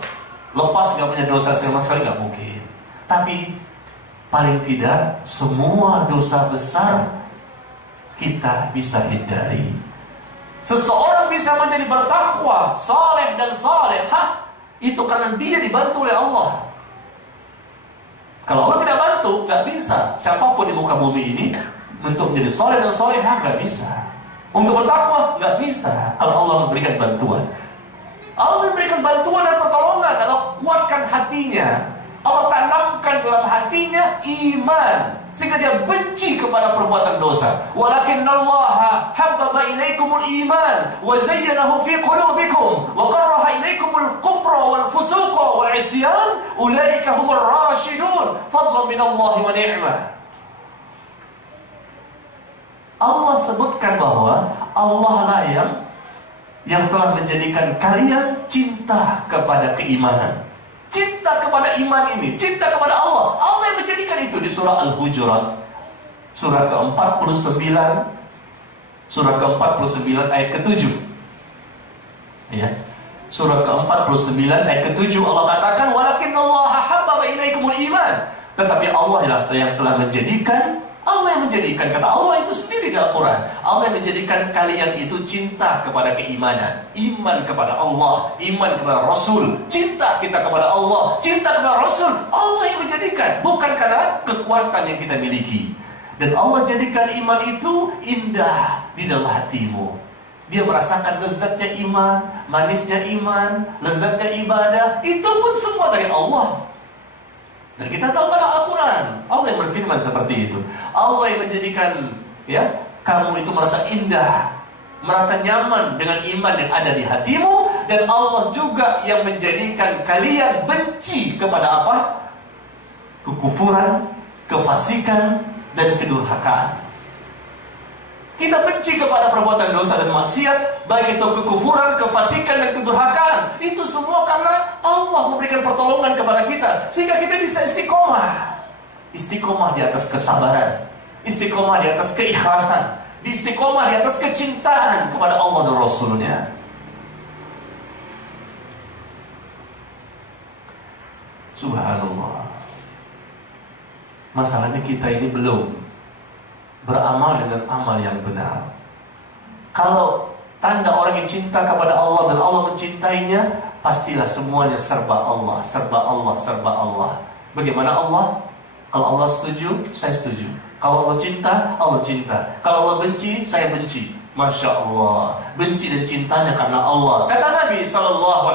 lepas gak punya dosa sama sekali, gak mungkin. Tapi paling tidak semua dosa besar kita bisa hindari. Seseorang bisa menjadi bertakwa, saleh dan salehah, itu karena dia dibantu oleh Allah. Kalau Allah tidak bantu, gak bisa. Siapapun di muka bumi ini untuk menjadi saleh dan salehah gak bisa. Untuk bertakwa gak bisa kalau Allah memberikan bantuan. Allah memberikan bantuan dan pertolongan. Allah kuatkan hatinya, Allah tanamkan dalam hatinya iman, sehingga dia benci kepada perbuatan dosa. Walakinnallaha habbaba ilaikumul iman wa zayyanahu fi qulubikum wa karaha ilaikumul kufra wal fusuqa wal isyan ulaika humur rasyidun fadlan minallahi wa ni'mah. Allah sebutkan bahwa Allah lah yang telah menjadikan kalian cinta kepada keimanan, cinta kepada iman ini, cinta kepada Allah. Allah yang menjadikan itu. Di surah Al-Hujurat, surah ke-49, surah ke-49 ayat ke-7. Ya. Surah ke-49 ayat ke-7 Allah katakan walakinnallaha habbaba ilaikumul iman. Tetapi Allah yang telah menjadikan, Allah yang menjadikan, kata Allah itu sendiri dalam Quran. Allah yang menjadikan kalian itu cinta kepada keimanan, iman kepada Allah, iman kepada Rasul, cinta kita kepada Allah, cinta kepada Rasul. Allah yang menjadikan, bukan karena kekuatan yang kita miliki. Dan Allah jadikan iman itu indah di dalam hatimu. Dia merasakan lezatnya iman, manisnya iman, lezatnya ibadah. Itu pun semua dari Allah. Dan kita tahu pada Al-Quran, Allah yang berfirman seperti itu. Allah yang menjadikan kamu itu merasa indah, merasa nyaman dengan iman yang ada di hatimu. Dan Allah juga yang menjadikan kalian benci kepada apa? Kekufuran, kefasikan, dan kedurhakaan. Kita benci kepada perbuatan dosa dan maksiat, baik itu kekufuran, kefasikan, dan kedurhakaan. Itu semua karena Allah memberikan pertolongan kepada kita, sehingga kita bisa istiqomah. Istiqomah di atas kesabaran, istiqomah di atas keikhlasan, istiqomah di atas kecintaan kepada Allah dan Rasulnya. Subhanallah. Masalahnya kita ini belum beramal dengan amal yang benar. Kalau tanda orang yang cinta kepada Allah dan Allah mencintainya, pastilah semuanya serba Allah, serba Allah, serba Allah. Bagaimana Allah? Kalau Allah setuju, saya setuju. Kalau Allah cinta, Allah cinta. Kalau Allah benci, saya benci. Masya Allah, benci dan cintanya karena Allah. Kata Nabi SAW,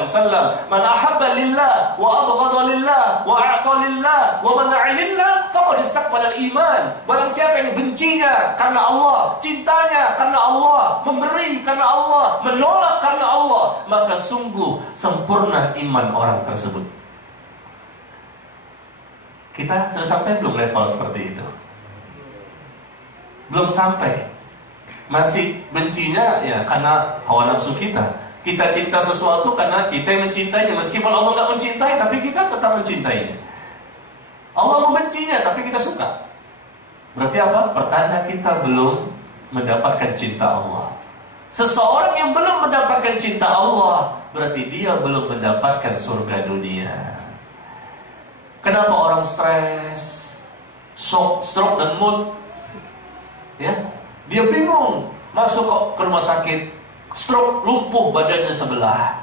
man ahabba lillah, wa abghada lillah, wa a'ta lillah, wa mana'a lillah, faqad istaqbala al-iman. Barang siapa yang bencinya karena Allah, cintanya karena Allah, memberi karena Allah, menolak karena Allah, maka sungguh sempurna iman orang tersebut. Kita sudah sampai belum level seperti itu? Belum sampai. Masih bencinya ya karena hawa nafsu kita. Kita cinta sesuatu karena kita yang mencintainya. Meskipun Allah tidak mencintai, tapi kita tetap mencintainya. Allah membencinya, tapi kita suka. Berarti apa? Pertanda kita belum mendapatkan cinta Allah. Seseorang yang belum mendapatkan cinta Allah, berarti dia belum mendapatkan surga dunia. Kenapa orang stres? shock, stroke dan mood. Ya, dia bingung masuk ke rumah sakit, stroke, lumpuh badannya sebelah,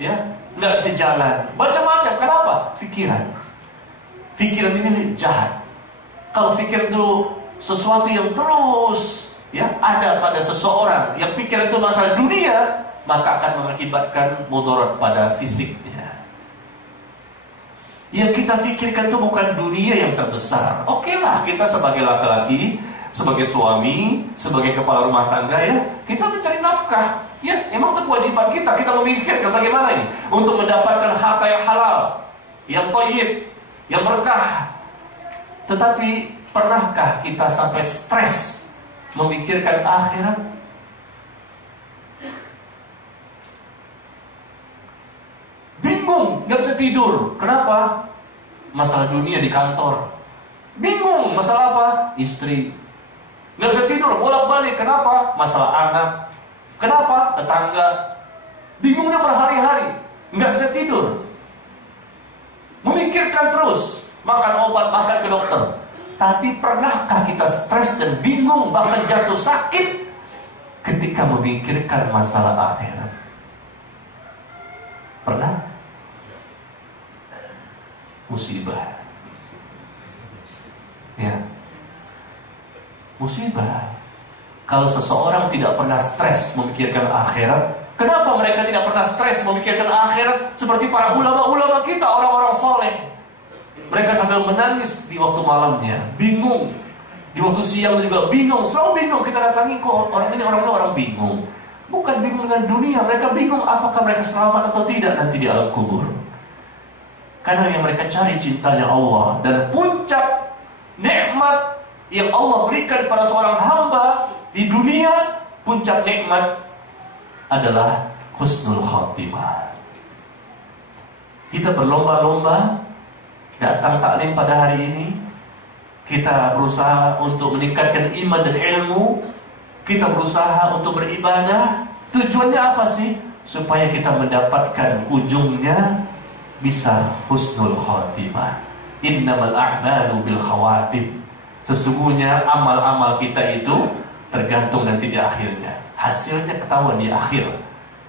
ya, nggak bisa jalan, macam-macam. Kenapa? Pikiran ini jahat. Kalau pikir itu sesuatu yang terus ya ada pada seseorang, yang pikir itu masalah dunia, maka akan mengakibatkan mudarat pada fisiknya. Yang kita pikirkan itu bukan dunia yang terbesar. Oke lah, kita sebagai laki-laki, sebagai suami, sebagai kepala rumah tangga, ya, kita mencari nafkah. Ya, emang itu kewajiban kita. Kita memikirkan bagaimana ini untuk mendapatkan harta yang halal, yang thayyib, yang berkah. Tetapi pernahkah kita sampai stres memikirkan akhirat? Bingung, gak bisa tidur. Kenapa? Masalah dunia di kantor. Bingung, masalah apa? Istri. Gak bisa tidur, bolak-balik. Kenapa? Masalah anak. Kenapa? Tetangga. Bingungnya berhari-hari, gak bisa tidur. Memikirkan terus, makan obat, makan ke dokter. Tapi pernahkah kita stres dan bingung, bahkan jatuh sakit ketika memikirkan masalah akhirat? Pernah? Musibah. Ya. Musibah. Kalau seseorang tidak pernah stres memikirkan akhirat, kenapa mereka tidak pernah stres memikirkan akhirat seperti para ulama-ulama kita, orang-orang soleh? Mereka sambil menangis di waktu malamnya, bingung. Di waktu siang juga bingung, selalu bingung. Kita datangi, kok orang ini orang bingung. Bukan bingung dengan dunia, mereka bingung apakah mereka selamat atau tidak nanti di alam kubur. Karena yang mereka cari cintanya Allah. Dan puncak nikmat yang Allah berikan pada seorang hamba di dunia, puncak nikmat adalah husnul khatimah. Kita berlomba-lomba datang taklim pada hari ini. Kita berusaha untuk meningkatkan iman dan ilmu. Kita berusaha untuk beribadah. Tujuannya apa sih? Supaya kita mendapatkan ujungnya bisa husnul khatimah. Innamal a'malu bil khawatim. Sesungguhnya amal-amal kita itu tergantung nanti di akhirnya. Hasilnya ketahuan di akhir.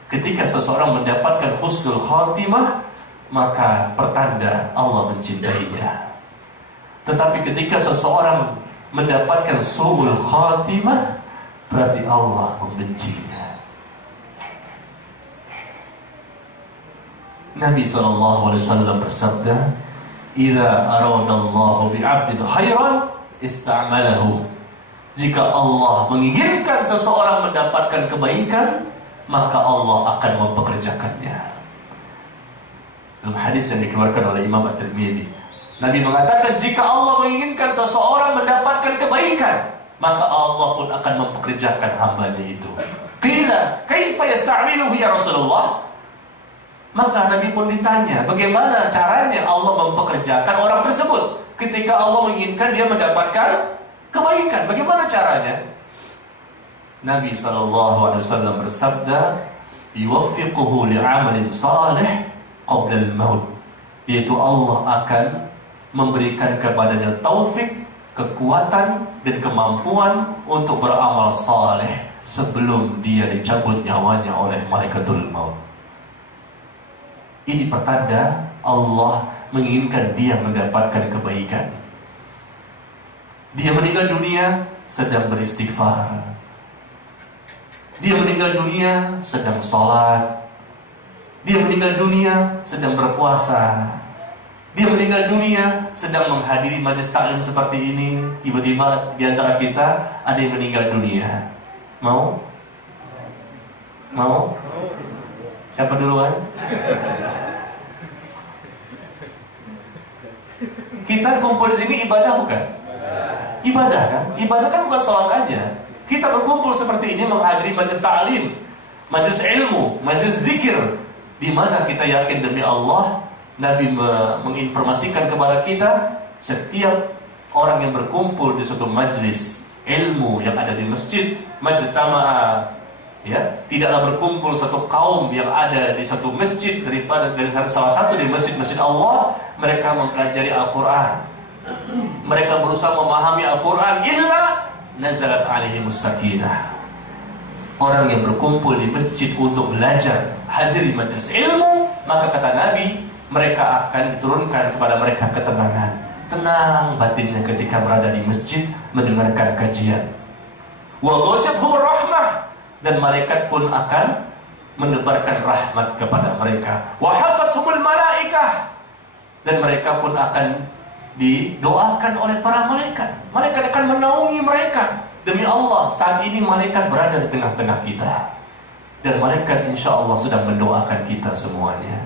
Ketika seseorang mendapatkan husnul khatimah, maka pertanda Allah mencintainya. Tetapi ketika seseorang mendapatkan su'ul khatimah, berarti Allah membencinya. Nabi SAW bersabda, "Idza aradallahu bi'abdin khairan ista'malahu." Jika Allah menginginkan seseorang mendapatkan kebaikan, maka Allah akan mempekerjakannya. Dalam hadis yang dikeluarkan oleh Imam At-Tirmidzi, Nabi mengatakan, jika Allah menginginkan seseorang mendapatkan kebaikan, maka Allah pun akan mempekerjakan hambanya itu. Qila, kaifa yasta'miluhu ya Rasulullah? Maka Nabi pun ditanya, bagaimana caranya Allah mempekerjakan orang tersebut ketika Allah menginginkan dia mendapatkan kebaikan? Bagaimana caranya? Nabi SAW bersabda, yuwaffiquhu li'amalin salih qabla al-maut. Yaitu Allah akan memberikan kepadanya taufik, kekuatan dan kemampuan untuk beramal saleh sebelum dia dicabut nyawanya oleh malaikatul maut. Ini pertanda Allah menginginkan dia mendapatkan kebaikan. Dia meninggal dunia sedang beristighfar. Dia meninggal dunia sedang sholat. Dia meninggal dunia sedang berpuasa. Dia meninggal dunia sedang menghadiri majelis taklim seperti ini. Tiba-tiba di antara kita ada yang meninggal dunia. Mau? Mau? Siapa duluan? Kita kumpul di sini ibadah bukan? Ibadah kan? Ibadah kan bukan sholat aja. Kita berkumpul seperti ini menghadiri majelis taklim, majelis ilmu, majelis zikir, di mana kita yakin demi Allah, Nabi menginformasikan kepada kita, setiap orang yang berkumpul di suatu majelis ilmu yang ada di masjid, majtama'a, ya, tidaklah berkumpul satu kaum yang ada di satu masjid dari salah satu di masjid-masjid Allah, mereka mempelajari Al-Quran, mereka berusaha memahami Al-Quran, illa nazalat alaihimus sakinah. Orang yang berkumpul di masjid untuk belajar, hadir di majelis ilmu, maka kata Nabi, mereka akan diturunkan kepada mereka ketenangan. Tenang batinnya ketika berada di masjid mendengarkan kajian. Wa ghasyiyatuhumur rahmah, dan malaikat pun akan menebarkan rahmat kepada mereka. Wa hafathumul malaikah, dan mereka pun akan didoakan oleh para malaikat. Malaikat akan menaungi mereka. Demi Allah, saat ini malaikat berada di tengah-tengah kita, dan malaikat insya Allah sedang mendoakan kita semuanya.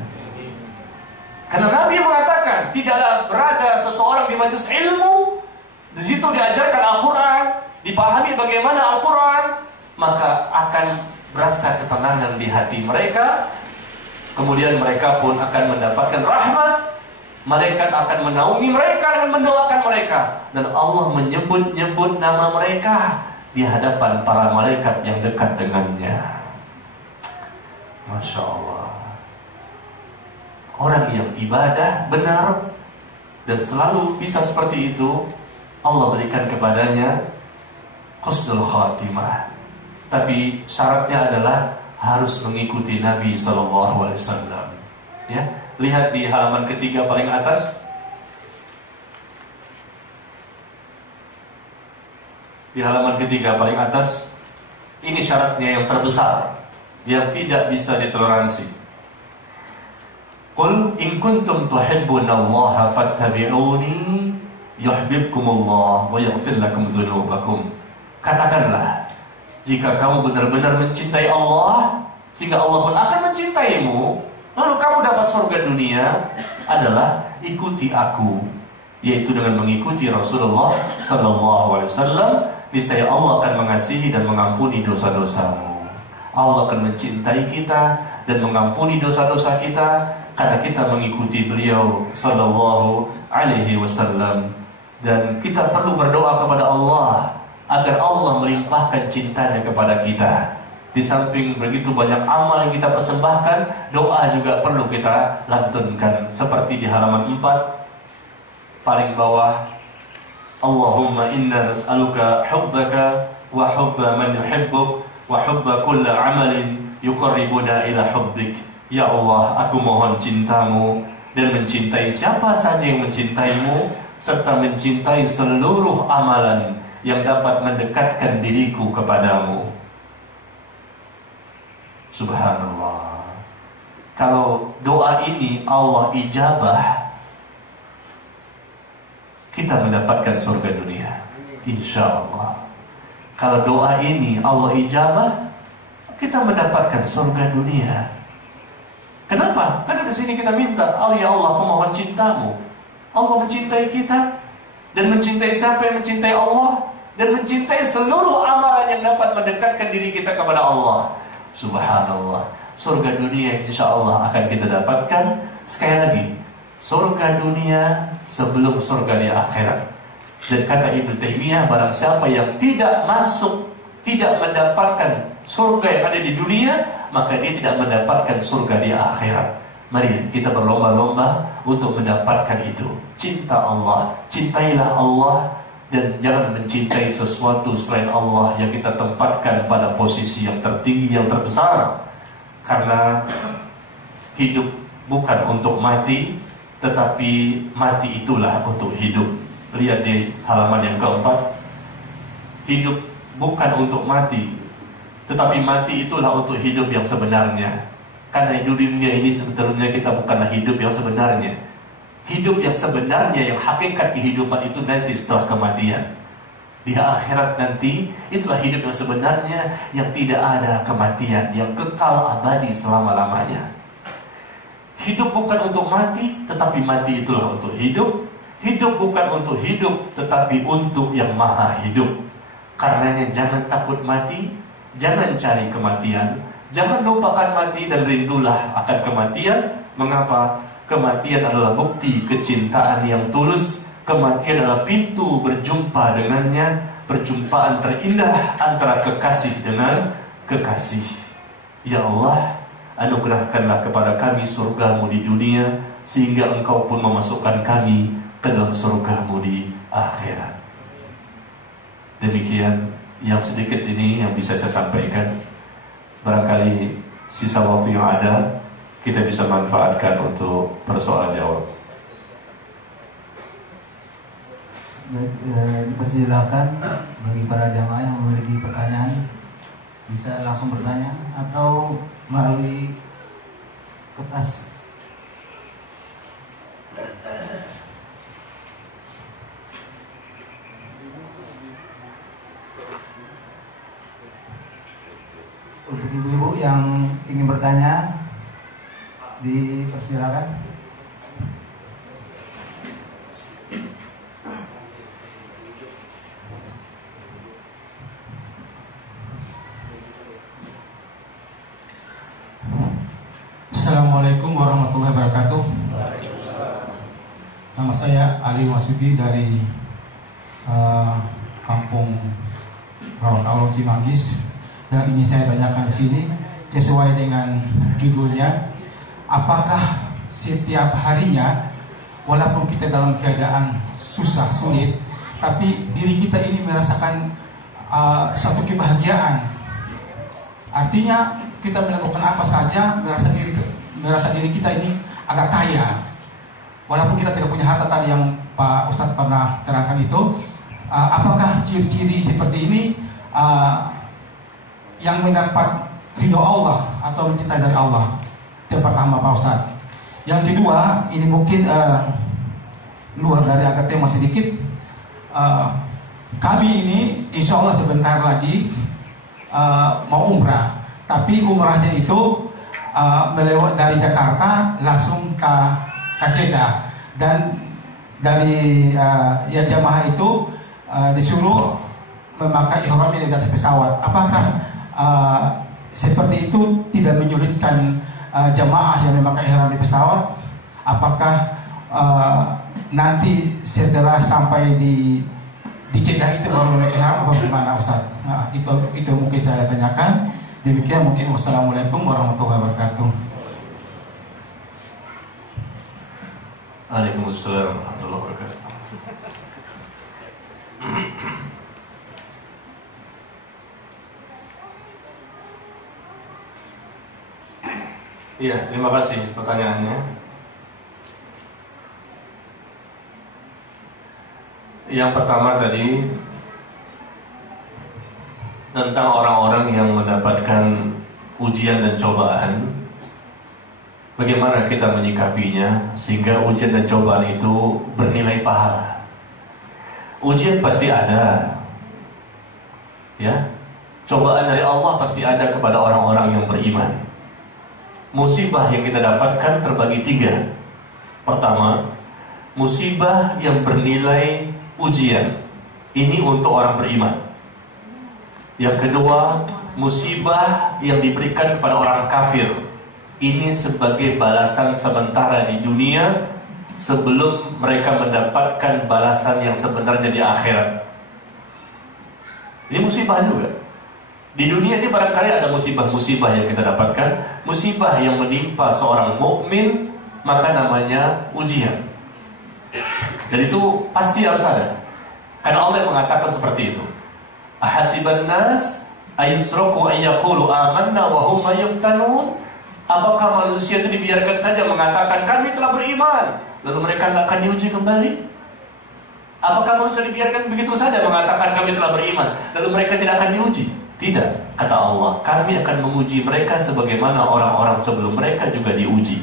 Karena Nabi mengatakan, tidaklah berada seseorang di majelis ilmu, di situ diajarkan Al-Quran, dipahami bagaimana Al-Quran, maka akan berasa ketenangan di hati mereka. Kemudian mereka pun akan mendapatkan rahmat. Malaikat akan menaungi mereka dan mendoakan mereka, dan Allah menyebut-nyebut nama mereka di hadapan para malaikat yang dekat dengannya. Masya Allah. Orang yang ibadah benar dan selalu bisa seperti itu, Allah berikan kepadanya husnul khatimah. Tapi syaratnya adalah harus mengikuti Nabi SAW. Ya, lihat di halaman ketiga paling atas. Di halaman ketiga paling atas, ini syaratnya yang terbesar, yang tidak bisa ditoleransi. Qul in kuntum tuhibbunallaha fattabi'uni yuhibbukumullah wa yaghfir lakum dzunubakum. Katakanlah, jika kamu benar-benar mencintai Allah, sehingga Allah pun akan mencintaimu, lalu kamu dapat surga dunia, adalah ikuti aku, yaitu dengan mengikuti Rasulullah SAW. Niscaya Allah akan mengasihi dan mengampuni dosa-dosamu. Allah akan mencintai kita dan mengampuni dosa-dosa kita karena kita mengikuti beliau Sallallahu Alaihi Wasallam. Dan kita perlu berdoa kepada Allah agar Allah melimpahkan cintanya kepada kita. Di samping begitu banyak amal yang kita persembahkan, doa juga perlu kita lantunkan. Seperti di halaman 4 paling bawah, Allahumma inna nas'aluka hubbaka wa hubba man yuhibbuk wa hubba kulla amalin yuqarribuna ila hubbik. Ya Allah, aku mohon cintamu dan mencintai siapa saja yang mencintaimu, serta mencintai seluruh amalan yang dapat mendekatkan diriku kepadamu. Subhanallah. Kalau doa ini Allah ijabah, kita mendapatkan surga dunia, insya Allah. Kalau doa ini Allah ijabah, kita mendapatkan surga dunia. Kenapa? Karena di sini kita minta, oh ya Allah, aku mohon cintamu. Allah mencintai kita, dan mencintai siapa yang mencintai Allah, dan mencintai seluruh amalan yang dapat mendekatkan diri kita kepada Allah. Subhanallah. Surga dunia insya Allah akan kita dapatkan. Sekali lagi, surga dunia sebelum surga di akhirat. Dan kata Ibnu Taimiyah, barang siapa yang tidak masuk, tidak mendapatkan surga yang ada di dunia, maka dia tidak mendapatkan surga di akhirat. Mari kita berlomba-lomba untuk mendapatkan itu. Cinta Allah, cintailah Allah, dan jangan mencintai sesuatu selain Allah yang kita tempatkan pada posisi yang tertinggi, yang terbesar. Karena hidup bukan untuk mati, tetapi mati itulah untuk hidup. Lihat di halaman yang keempat. Hidup bukan untuk mati, tetapi mati itulah untuk hidup yang sebenarnya. Karena di dunia ini sebetulnya kita bukanlah hidup yang sebenarnya. Hidup yang sebenarnya, yang hakikat kehidupan itu nanti setelah kematian. Di akhirat nanti, itulah hidup yang sebenarnya, yang tidak ada kematian, yang kekal abadi selama-lamanya. Hidup bukan untuk mati, tetapi mati itulah untuk hidup. Hidup bukan untuk hidup, tetapi untuk yang maha hidup. Karenanya jangan takut mati, jangan cari kematian, jangan lupakan mati dan rindulah akan kematian. Mengapa? Kematian adalah bukti kecintaan yang tulus. Kematian adalah pintu berjumpa dengannya, perjumpaan terindah antara kekasih dengan kekasih. Ya Allah, anugerahkanlah kepada kami surgamu di dunia, sehingga Engkau pun memasukkan kami ke dalam surgamu di akhirat. Demikian yang sedikit ini yang bisa saya sampaikan. Barangkali sisa waktu yang ada kita bisa manfaatkan untuk persoalan jawab. Dipersilakan bagi para jamaah yang memiliki pertanyaan bisa langsung bertanya atau melalui kertas. Untuk ibu-ibu yang ingin bertanya dipersilakan. Assalamualaikum warahmatullahi wabarakatuh. Nama saya Ali Wasudi dari Kampung Rawat Cimanggis. Dan ini saya tanyakan di sini sesuai dengan judulnya, apakah setiap harinya walaupun kita dalam keadaan susah sulit, tapi diri kita ini merasakan satu kebahagiaan. Artinya kita melakukan apa saja merasa diri kita ini agak kaya, walaupun kita tidak punya harta tadi yang Pak Ustadz pernah terangkan itu. Apakah ciri-ciri seperti ini yang mendapat ridho Allah atau mencintai dari Allah? Yang pertama Pak Ustadz. Yang kedua, ini mungkin luar dari agak tema sedikit. Kami ini insya Allah sebentar lagi mau umrah, tapi umrahnya itu melewat dari Jakarta langsung ke Jeddah, dan dari jamaah itu disuruh memakai ihram di atas pesawat. Apakah seperti itu tidak menyulitkan jamaah yang memakai ihram di pesawat? Apakah nanti setelah sampai di Jeddah itu baru mulai ihram apa gimana Ustaz? Itu mungkin saya tanyakan. Demikian mungkin. Wassalamualaikum warahmatullahi wabarakatuh. Waalaikumsalam warahmatullahi wabarakatuh. Iya, terima kasih pertanyaannya. Yang pertama tadi tentang orang-orang yang mendapatkan ujian dan cobaan, bagaimana kita menyikapinya sehingga ujian dan cobaan itu bernilai pahala. Ujian pasti ada, ya. Cobaan dari Allah pasti ada kepada orang-orang yang beriman. Musibah yang kita dapatkan terbagi 3. Pertama, musibah yang bernilai ujian. Ini untuk orang beriman. Yang kedua, musibah yang diberikan kepada orang kafir. Ini sebagai balasan sementara di dunia sebelum mereka mendapatkan balasan yang sebenarnya di akhirat. Ini musibah juga. Di dunia ini barangkali ada musibah-musibah yang kita dapatkan. Musibah yang menimpa seorang mukmin maka namanya ujian. Dan itu pasti harus ada. Karena Allah yang mengatakan seperti itu. Ahasiban nas ayusraku an yaqulu amanna wa hum la yuftanun. Apakah manusia itu dibiarkan saja mengatakan kami telah beriman, lalu mereka tidak akan diuji kembali? Apakah manusia dibiarkan begitu saja mengatakan kami telah beriman, lalu mereka tidak akan diuji? Tidak, kata Allah, kami akan menguji mereka sebagaimana orang-orang sebelum mereka juga diuji.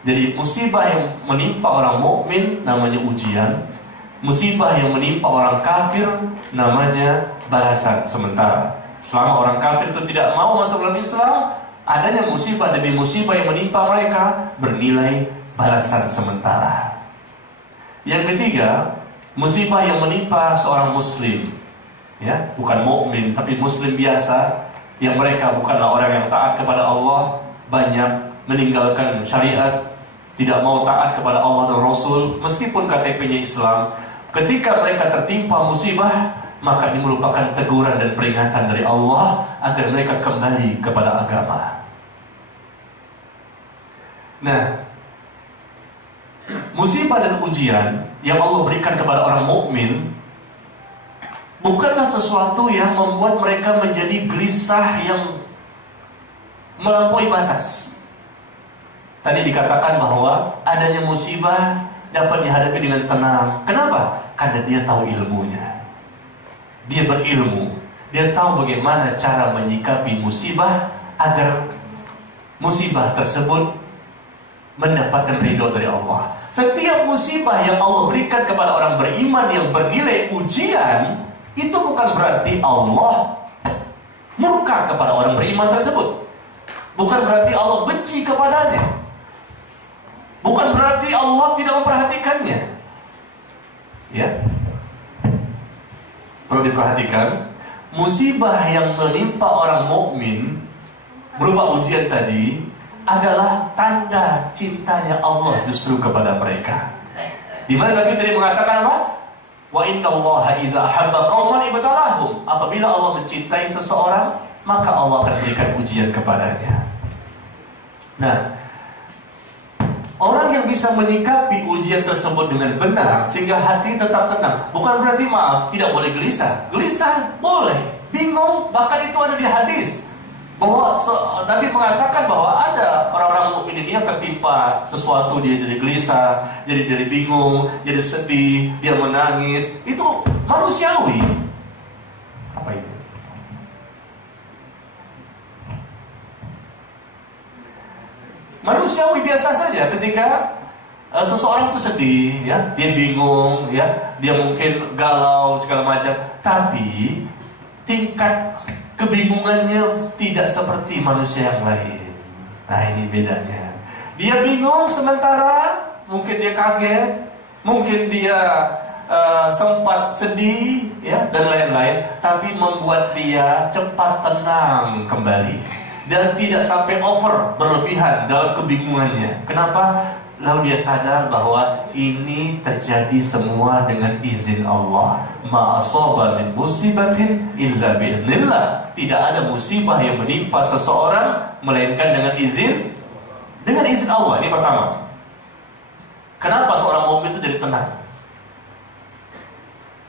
Jadi musibah yang menimpa orang mukmin namanya ujian. Musibah yang menimpa orang kafir namanya balasan sementara. Selama orang kafir itu tidak mau masuk dalam Islam, adanya musibah demi musibah yang menimpa mereka bernilai balasan sementara. Yang ketiga, musibah yang menimpa seorang muslim, ya, bukan mukmin tapi muslim biasa, yang mereka bukanlah orang yang taat kepada Allah, banyak meninggalkan syariat, tidak mau taat kepada Allah dan Rasul meskipun KTP-nya Islam. Ketika mereka tertimpa musibah, maka ini merupakan teguran dan peringatan dari Allah agar mereka kembali kepada agama. Nah, musibah dan ujian yang Allah berikan kepada orang mukmin bukanlah sesuatu yang membuat mereka menjadi gelisah yang melampaui batas. Tadi dikatakan bahwa adanya musibah dapat dihadapi dengan tenang. Kenapa? Karena dia tahu ilmunya. Dia berilmu. Dia tahu bagaimana cara menyikapi musibah agar musibah tersebut mendapatkan ridho dari Allah. Setiap musibah yang Allah berikan kepada orang beriman yang bernilai ujian, itu bukan berarti Allah murka kepada orang beriman tersebut. Bukan berarti Allah benci kepadanya. Bukan berarti Allah tidak memperhatikannya. Ya. Perlu diperhatikan, musibah yang menimpa orang mukmin berupa ujian tadi adalah tanda cintanya Allah justru kepada mereka. Di mana Nabi tadi mengatakan apa? Wa innallaha idza ahabba qauman ibtalahum. Apabila Allah mencintai seseorang, maka Allah akan berikan ujian kepadanya. Nah, orang yang bisa menyikapi ujian tersebut dengan benar sehingga hati tetap tenang, bukan berarti maaf tidak boleh gelisah. Gelisah boleh, bingung, bahkan itu ada di hadis bahwa Nabi mengatakan bahwa ada orang-orang mukmin ini yang tertimpa sesuatu, dia jadi gelisah, jadi bingung, jadi sedih, dia menangis. Itu manusiawi. Apa itu? Manusiawi biasa saja ketika seseorang itu sedih, ya, dia bingung, ya, dia mungkin galau segala macam, tapi tingkat kebingungannya tidak seperti manusia yang lain. Nah, ini bedanya. Dia bingung sementara, mungkin dia kaget, mungkin dia sempat sedih, ya, dan lain-lain, tapi membuat dia cepat tenang kembali. Dan tidak sampai over, berlebihan dalam kebingungannya. Kenapa? Lalu dia sadar bahwa ini terjadi semua dengan izin Allah. Ma asaba min musibatin illa bi'idznillah. Tidak ada musibah yang menimpa seseorang melainkan dengan izin Allah. Ini pertama. Kenapa seorang mukmin itu jadi tenang?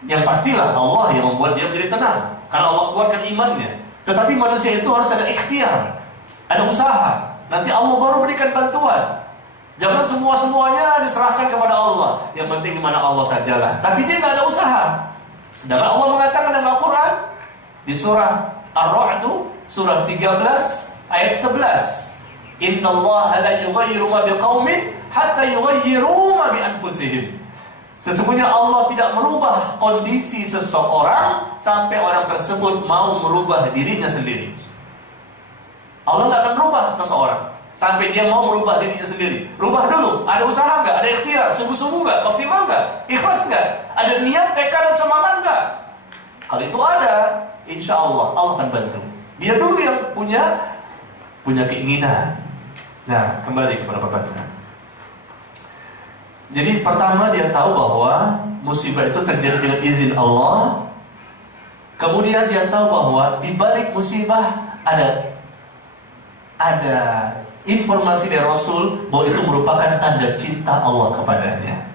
Yang pastilah Allah yang membuat dia menjadi tenang, karena Allah kuatkan imannya. Tetapi manusia itu harus ada ikhtiar, ada usaha. Nanti Allah baru berikan bantuan. Jangan semuanya diserahkan kepada Allah. Yang penting gimana Allah sajalah. Tapi dia nggak ada usaha. Sedangkan Allah mengatakan dalam Al-Quran di surah Ar-Ra'd, surah 13 ayat 11, Innallaha la yughayyiru ma biqaumin hatta yughayyiru ma bi anfusihim. Sesungguhnya Allah tidak merubah kondisi seseorang sampai orang tersebut mau merubah dirinya sendiri. Allah tidak akan merubah seseorang sampai dia mau merubah dirinya sendiri. Rubah dulu, ada usaha nggak? Ada ikhtiar, sungguh-sungguh nggak? Maksimal nggak? Ikhlas nggak? Ada niat, tekad, dan semangat nggak? Kalau itu ada, insya Allah akan bantu. Dia dulu yang punya keinginan. Nah, kembali kepada pertanyaan. Jadi pertama dia tahu bahwa musibah itu terjadi dengan izin Allah. Kemudian dia tahu bahwa di balik musibah ada informasi dari Rasul bahwa itu merupakan tanda cinta Allah kepadanya.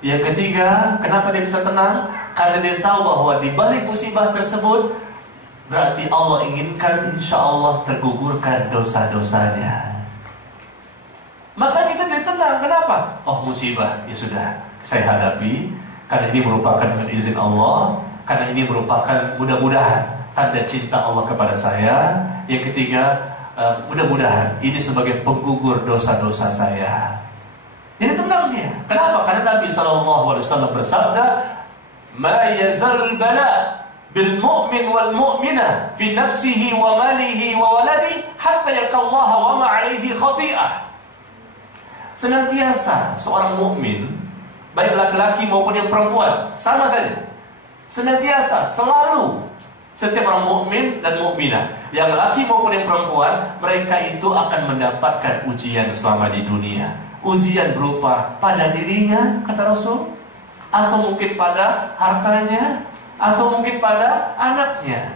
Yang ketiga, kenapa dia bisa tenang? Karena dia tahu bahwa di balik musibah tersebut berarti Allah inginkan insya Allah tergugurkan dosa-dosanya. Maka kita jadi tenang. Kenapa? Oh, musibah, ya sudah, saya hadapi. Karena ini merupakan dengan izin Allah. Karena ini merupakan mudah-mudahan tanda cinta Allah kepada saya. Yang ketiga, mudah-mudahan ini sebagai penggugur dosa-dosa saya. Jadi tenang dia. Kenapa? Karena Nabi SAW bersabda, Ma yazalul bala bil mu'min wal mu'minah fi nafsihi wa malihi wa waladi hatta yalqallaha wa ma alaihi khati'ah. Senantiasa seorang mukmin, baik laki-laki maupun yang perempuan, sama saja. Senantiasa, selalu, setiap orang mukmin dan mukminah, yang laki maupun yang perempuan, mereka itu akan mendapatkan ujian selama di dunia. Ujian berupa pada dirinya, kata Rasul, atau mungkin pada hartanya, atau mungkin pada anaknya.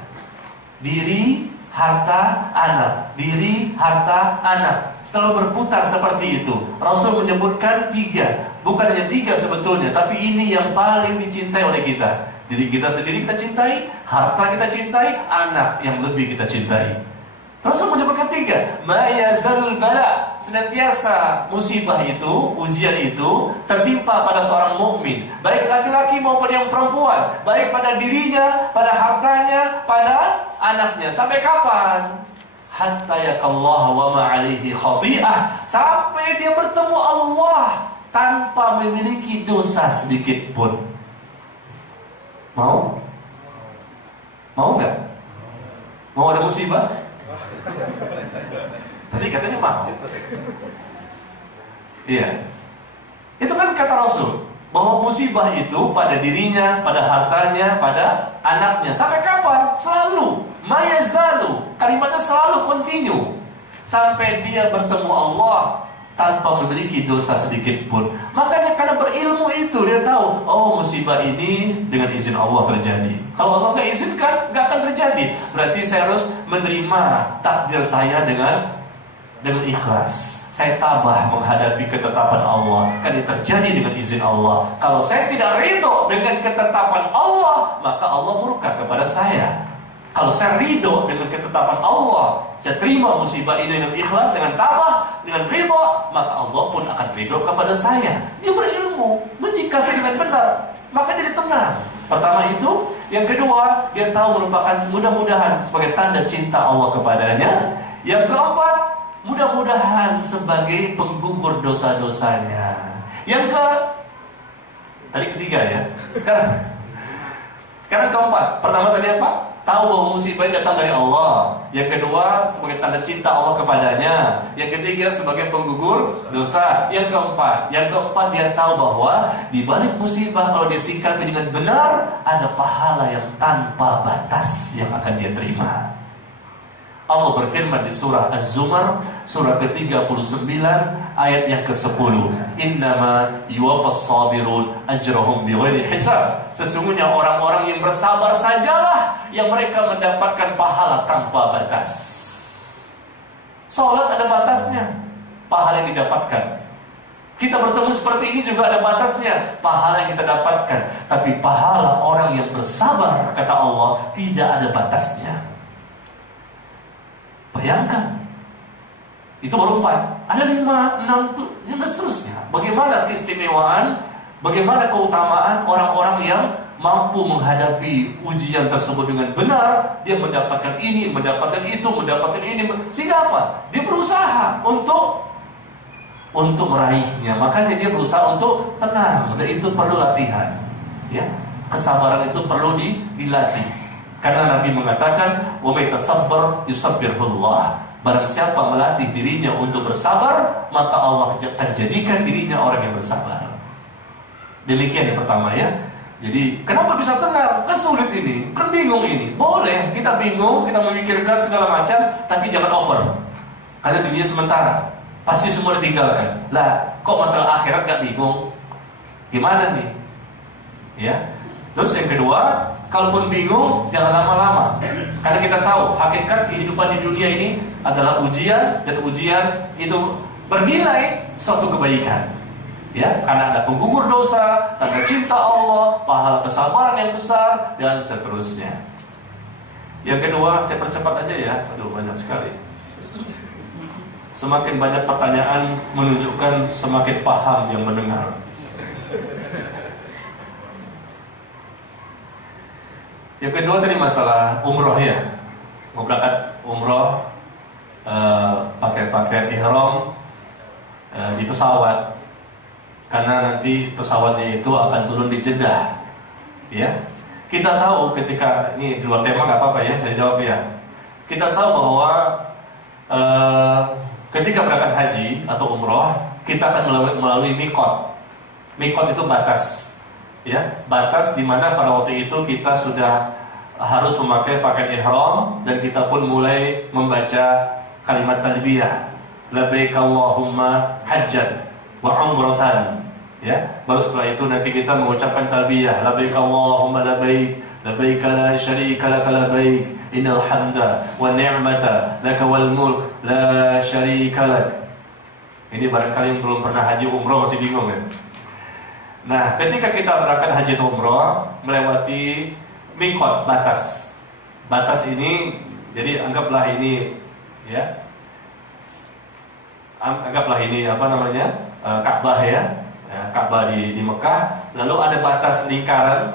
Diri, harta, anak. Diri, harta, anak. Selalu berputar seperti itu. Rasul menyebutkan 3. Bukan hanya 3 sebetulnya, tapi ini yang paling dicintai oleh kita. Diri kita sendiri kita cintai, harta kita cintai, anak yang lebih kita cintai. Rasul menyebutkan 3. Ma yazalul bala, senantiasa musibah itu, ujian itu tertimpa pada seorang mukmin, baik laki-laki maupun yang perempuan, baik pada dirinya, pada hartanya, pada anaknya. Sampai kapan? Hatta yakallahu wa ma alaihi khati'ah, sampai dia bertemu Allah tanpa memiliki dosa sedikit pun. Mau? Mau nggak? Mau ada musibah? Tadi katanya mau. Iya. Itu kan kata Rasul, bahwa musibah itu pada dirinya, pada hartanya, pada anaknya. Sampai kapan? Selalu. Mayazalu. Kalimatnya selalu continue. Sampai dia bertemu Allah tanpa memiliki dosa sedikit pun. Makanya karena berilmu itu dia tahu, oh musibah ini dengan izin Allah terjadi. Kalau Allah nggak izinkan, nggak akan terjadi. Berarti saya harus menerima takdir saya dengan ikhlas. Saya tabah menghadapi ketetapan Allah, karena terjadi dengan izin Allah. Kalau saya tidak ridho dengan ketetapan Allah, maka Allah murka kepada saya. Kalau saya ridho dengan ketetapan Allah, saya terima musibah ini dengan ikhlas, dengan tabah, dengan ridho, maka Allah pun akan ridho kepada saya. Dia berilmu, menyikapi dengan benar, maka jadi tenang. Pertama itu. Yang kedua, dia tahu merupakan mudah-mudahan sebagai tanda cinta Allah kepadanya. Yang keempat, mudah-mudahan sebagai penggugur dosa-dosanya. Tadi ketiga ya. Sekarang keempat. Pertama tadi apa? Tahu bahwa musibah datang dari Allah. Yang kedua, sebagai tanda cinta Allah kepadanya. Yang ketiga, sebagai penggugur dosa. Yang keempat dia tahu bahwa di balik musibah kalau dia sikapi dengan benar, ada pahala yang tanpa batas yang akan dia terima. Allah berfirman di surah Az-Zumar, surah ke-39, ayat yang ke-10. Innama yuwaffas sabirun ajrahum bighairi hisab. Sesungguhnya orang-orang yang bersabar sajalah yang mereka mendapatkan pahala tanpa batas. Salat ada batasnya, pahala yang didapatkan. Kita bertemu seperti ini juga ada batasnya, pahala yang kita dapatkan. Tapi pahala orang yang bersabar, kata Allah, tidak ada batasnya. Bayangkan, itu baru 4. Ada 5, 6, dan seterusnya. Bagaimana keistimewaan, bagaimana keutamaan orang-orang yang mampu menghadapi ujian tersebut dengan benar. Dia mendapatkan ini, mendapatkan itu, mendapatkan ini. Sehingga apa? Dia berusaha untuk meraihnya. Makanya dia berusaha untuk tenang. Dan itu perlu latihan. Ya, kesabaran itu perlu dilatih. Karena Nabi mengatakan, wa may tasabbar yusabbirullah. Barang siapa melatih dirinya untuk bersabar, maka Allah akan jadikan dirinya orang yang bersabar. Demikian yang pertama ya. Jadi kenapa bisa tenang? Kan sulit ini, kan bingung ini. Boleh kita bingung, kita memikirkan segala macam, tapi jangan over. Karena dunia sementara, pasti semua ditinggalkan. Lah, kok masalah akhirat gak bingung? Gimana nih? Ya. Terus yang kedua, kalaupun bingung, jangan lama-lama. Karena kita tahu hakikat kehidupan di dunia ini adalah ujian, dan ujian itu bernilai suatu kebaikan. Ya, karena ada penggugur dosa, tanda cinta Allah, pahala kesabaran yang besar, dan seterusnya. Yang kedua, saya percepat aja ya. Aduh, banyak sekali. Semakin banyak pertanyaan menunjukkan semakin paham yang mendengar. Yang kedua tadi masalah umroh ya. Mau berangkat umroh, pakai pakaian ihram di pesawat. Karena nanti pesawatnya itu akan turun di Jeddah. Ya. Kita tahu ketika, ini di luar tema gak apa-apa ya, saya jawab ya. Kita tahu bahwa ketika berangkat haji atau umroh, kita akan melalui mikot. Mikot itu batas. Ya, batas di mana pada waktu itu kita sudah harus memakai pakaian ihram dan kita pun mulai membaca kalimat talbiyah, labbaik Allahumma hajjan wa umratan. Ya, baru setelah itu nanti kita mengucapkan talbiyah, labbaik Allahumma labbaik, labbaik la syarika lak labbaik, Innal hamda wan ni'mata laka wal mulk la syarika lak. Ini barangkali yang belum pernah haji umroh masih bingung ya. Nah, ketika kita berangkat haji atau umroh melewati miqat, batas. Batas ini, jadi anggaplah ini ya. Anggaplah ini apa namanya? Ka'bah ya. Ka'bah di Mekah, lalu ada batas lingkaran.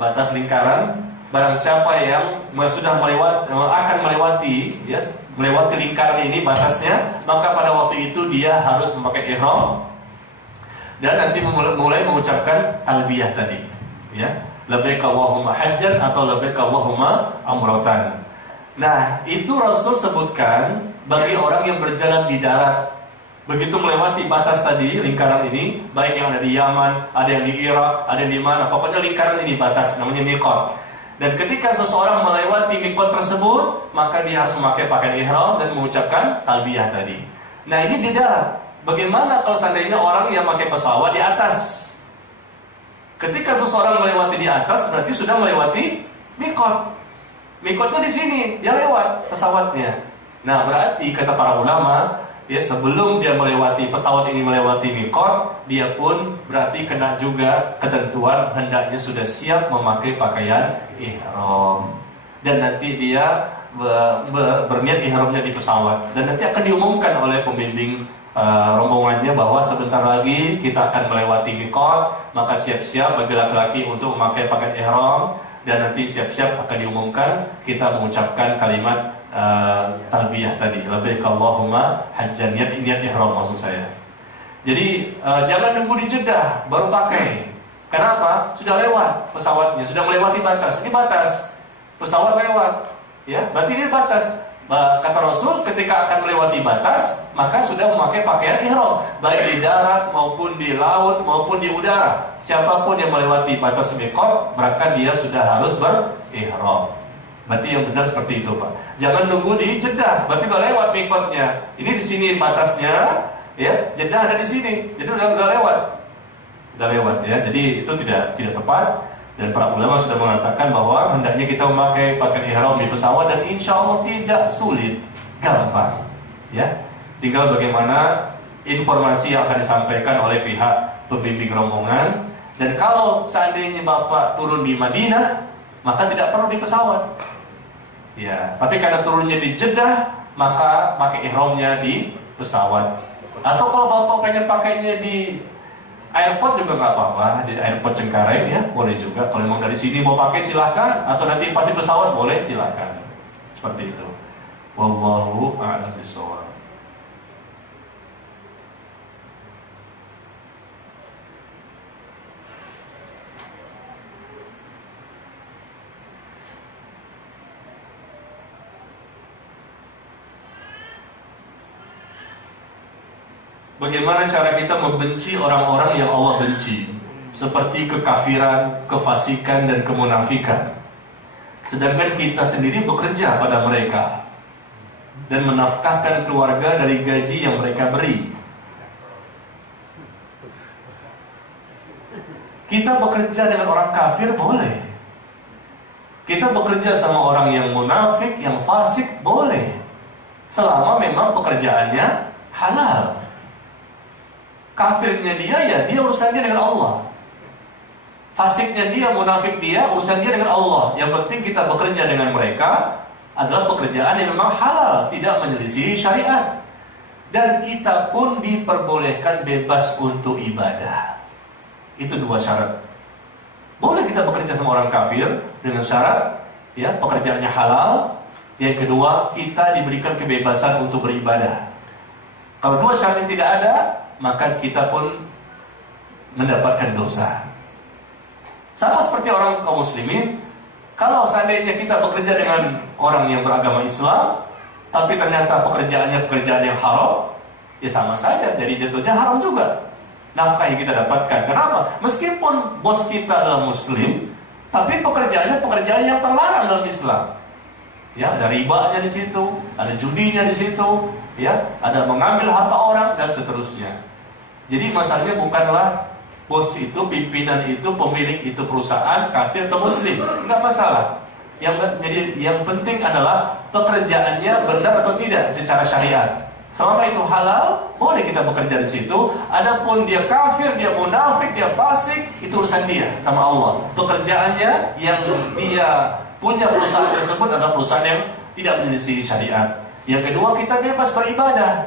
Batas lingkaran, barang siapa yang sudah akan melewati ya, melewati lingkaran ini batasnya, maka pada waktu itu dia harus memakai ihram. Dan nanti mulai mengucapkan talbiyah tadi, ya, labbaik Allahumma hajjan atau labbaik Allahumma umratan. Nah, itu Rasul sebutkan bagi orang yang berjalan di darat. Begitu melewati batas tadi, lingkaran ini, baik yang ada di Yaman, ada yang di Irak, ada yang di mana, pokoknya lingkaran ini batas, namanya miqat. Dan ketika seseorang melewati miqat tersebut, maka dia harus memakai pakaian ihram dan mengucapkan talbiyah tadi. Nah, ini di darat. Bagaimana kalau seandainya orang yang pakai pesawat di atas? Ketika seseorang melewati di atas, berarti sudah melewati miqat. Miqatnya di sini, dia lewat pesawatnya. Nah, berarti kata para ulama, ya, sebelum dia melewati pesawat ini melewati miqat, dia pun berarti kena juga ketentuan hendaknya sudah siap memakai pakaian ihram. Dan nanti dia berniat ihramnya di pesawat. Dan nanti akan diumumkan oleh pembimbing rombongannya bahwa sebentar lagi kita akan melewati miqat, maka siap-siap bagi laki-laki untuk memakai pakaian ihram. Dan nanti siap-siap akan diumumkan kita mengucapkan kalimat talbiyah tadi, labbaik Allahumma hajjan, niat ihram maksud saya. Jadi jangan nunggu di Jeddah baru pakai. Kenapa? Sudah lewat pesawatnya, sudah melewati batas. Ini batas. Pesawat lewat. Ya, berarti ini batas. Kata Rasul, ketika akan melewati batas, maka sudah memakai pakaian ihram, baik di darat maupun di laut maupun di udara. Siapapun yang melewati batas miqat, maka dia sudah harus berihram. Berarti yang benar seperti itu, Pak. Jangan nunggu di Jeddah, berarti udah lewat miqatnya. Ini di sini batasnya, ya. Jeddah ada di sini, jadi udah lewat ya. Jadi itu tidak tepat. Dan para ulama sudah mengatakan bahwa hendaknya kita memakai pakaian ihram di pesawat, dan insya Allah tidak sulit, gampang. Ya, tinggal bagaimana informasi yang akan disampaikan oleh pihak pembimbing rombongan. Dan kalau seandainya Bapak turun di Madinah, maka tidak perlu di pesawat. Ya, tapi karena turunnya di Jeddah, maka pakai ihramnya di pesawat. Atau kalau Bapak pengen pakainya di airport juga nggak apa-apa, di airport Cengkareng ya, boleh juga. Kalau memang dari sini mau pakai silakan, atau nanti pasti pesawat boleh silakan. Seperti itu. Wallahu a'lam bishawab. Bagaimana cara kita membenci orang-orang yang Allah benci, seperti kekafiran, kefasikan, dan kemunafikan, sedangkan kita sendiri bekerja pada mereka dan menafkahkan keluarga dari gaji yang mereka beri. Kita bekerja dengan orang kafir boleh, kita bekerja sama orang yang munafik, yang fasik boleh, selama memang pekerjaannya halal. Kafirnya dia, ya dia urusannya dengan Allah. Fasiknya dia, munafik dia, urusan dia dengan Allah. Yang penting kita bekerja dengan mereka adalah pekerjaan yang memang halal, tidak menyelisih syariat. Dan kita pun diperbolehkan bebas untuk ibadah. Itu dua syarat. Boleh kita bekerja sama orang kafir dengan syarat ya pekerjaannya halal. Yang kedua, kita diberikan kebebasan untuk beribadah. Kalau dua syarat ini tidak ada, maka kita pun mendapatkan dosa. Sama seperti orang kaum muslimin, kalau seandainya kita bekerja dengan orang yang beragama Islam, tapi ternyata pekerjaannya pekerjaan yang haram, ya sama saja, jadi jatuhnya haram juga nafkah yang kita dapatkan. Kenapa? Meskipun bos kita adalah muslim, tapi pekerjaannya pekerjaan yang terlarang dalam Islam. Ya, ada ribanya di situ, ada judinya di situ, ya, ada mengambil harta orang dan seterusnya. Jadi masalahnya bukanlah bos itu, pimpinan itu, pemilik itu perusahaan kafir atau muslim, enggak masalah. Yang penting adalah pekerjaannya benar atau tidak secara syariat. Selama itu halal, boleh kita bekerja di situ. Adapun dia kafir, dia munafik, dia fasik, itu urusan dia sama Allah. Pekerjaannya yang dia punya perusahaan tersebut adalah perusahaan yang tidak menyelisih syariat. Yang kedua, kita bebas beribadah.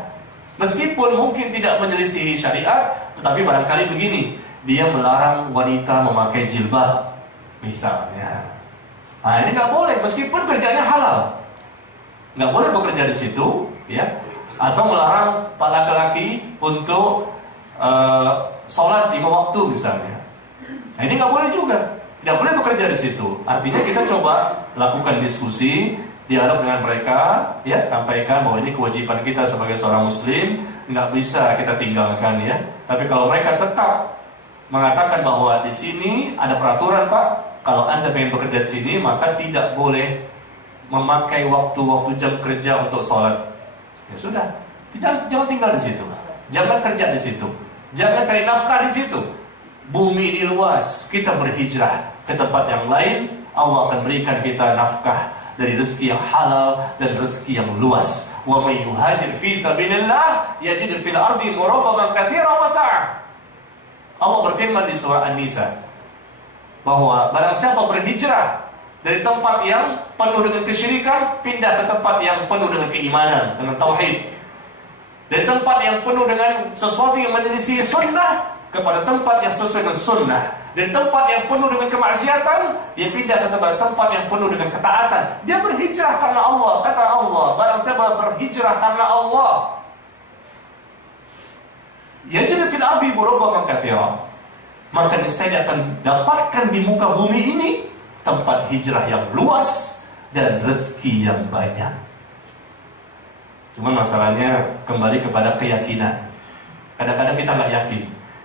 Meskipun mungkin tidak menyelisih syariat, tetapi barangkali begini, dia melarang wanita memakai jilbab, misalnya. Nah, ini nggak boleh, meskipun kerjanya halal, nggak boleh bekerja di situ, ya. Atau melarang pak laki-laki untuk sholat 5 waktu misalnya. Nah, ini nggak boleh juga, tidak boleh bekerja di situ. Artinya kita coba lakukan diskusi, dialog dengan mereka, ya, sampaikan bahwa ini kewajiban kita sebagai seorang muslim, nggak bisa kita tinggalkan, ya. Tapi kalau mereka tetap mengatakan bahwa di sini ada peraturan, Pak, kalau Anda pengen bekerja di sini maka tidak boleh memakai waktu-waktu jam kerja untuk sholat. Ya sudah, jangan tinggal di situ, jangan kerja di situ, jangan cari nafkah di situ. Bumi ini luas, kita berhijrah ke tempat yang lain, Allah akan berikan kita nafkah dari rezeki yang halal dan rezeki yang luas. Wa may yuhajir fi sabilillah yajid fil ardi muragaman katsiran wa sa'ah. Allah berfirman di surah An-Nisa bahwa barang siapa berhijrah dari tempat yang penuh dengan kesyirikan, pindah ke tempat yang penuh dengan keimanan, dengan tauhid. Dari tempat yang penuh dengan sesuatu yang menyelisih sunnah kepada tempat yang sesuai dengan sunnah. Dari tempat yang penuh dengan kemaksiatan, dia pindah ke tempat yang penuh dengan ketaatan. Dia berhijrah karena Allah. Kata Allah, barang siapa berhijrah karena Allah, yajid fil ardi muragaman katsiran, maka niscaya akan dapatkan di muka bumi ini tempat hijrah yang luas dan rezeki yang banyak. Cuma masalahnya kembali kepada keyakinan. Kadang-kadang kita nggak yakin,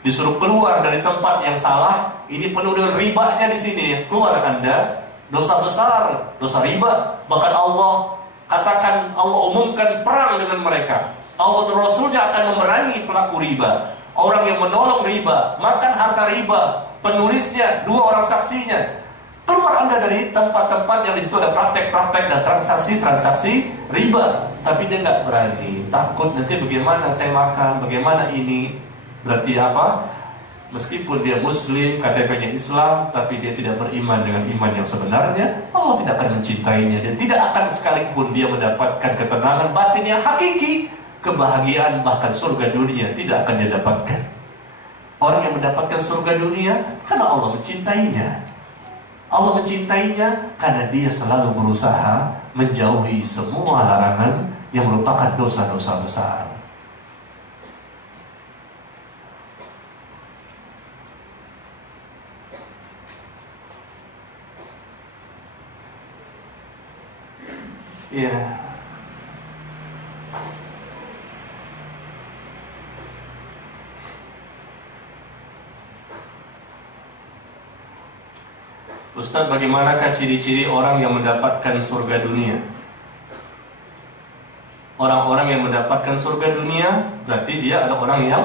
disuruh keluar dari tempat yang salah, ini penuh dengan ribanya di sini. Keluar Anda, dosa besar, dosa riba. Bahkan Allah katakan, Allah umumkan perang dengan mereka. Allah dan Rasulnya akan memerangi pelaku riba, orang yang menolong riba, makan harta riba, penulisnya, 2 orang saksinya. Keluar Anda dari tempat-tempat yang di situ ada praktek-praktek dan transaksi-transaksi riba, tapi dia nggak berani, takut nanti bagaimana saya makan, bagaimana ini. Berarti apa? Meskipun dia muslim, KTP-nya Islam, tapi dia tidak beriman dengan iman yang sebenarnya, Allah tidak akan mencintainya dan tidak akan sekalipun dia mendapatkan ketenangan batin yang hakiki, kebahagiaan bahkan surga dunia tidak akan dia dapatkan. Orang yang mendapatkan surga dunia karena Allah mencintainya. Allah mencintainya karena dia selalu berusaha menjauhi semua larangan yang merupakan dosa-dosa besar. Ya. Ustaz, bagaimanakah ciri-ciri orang yang mendapatkan surga dunia? Orang-orang yang mendapatkan surga dunia berarti dia adalah orang yang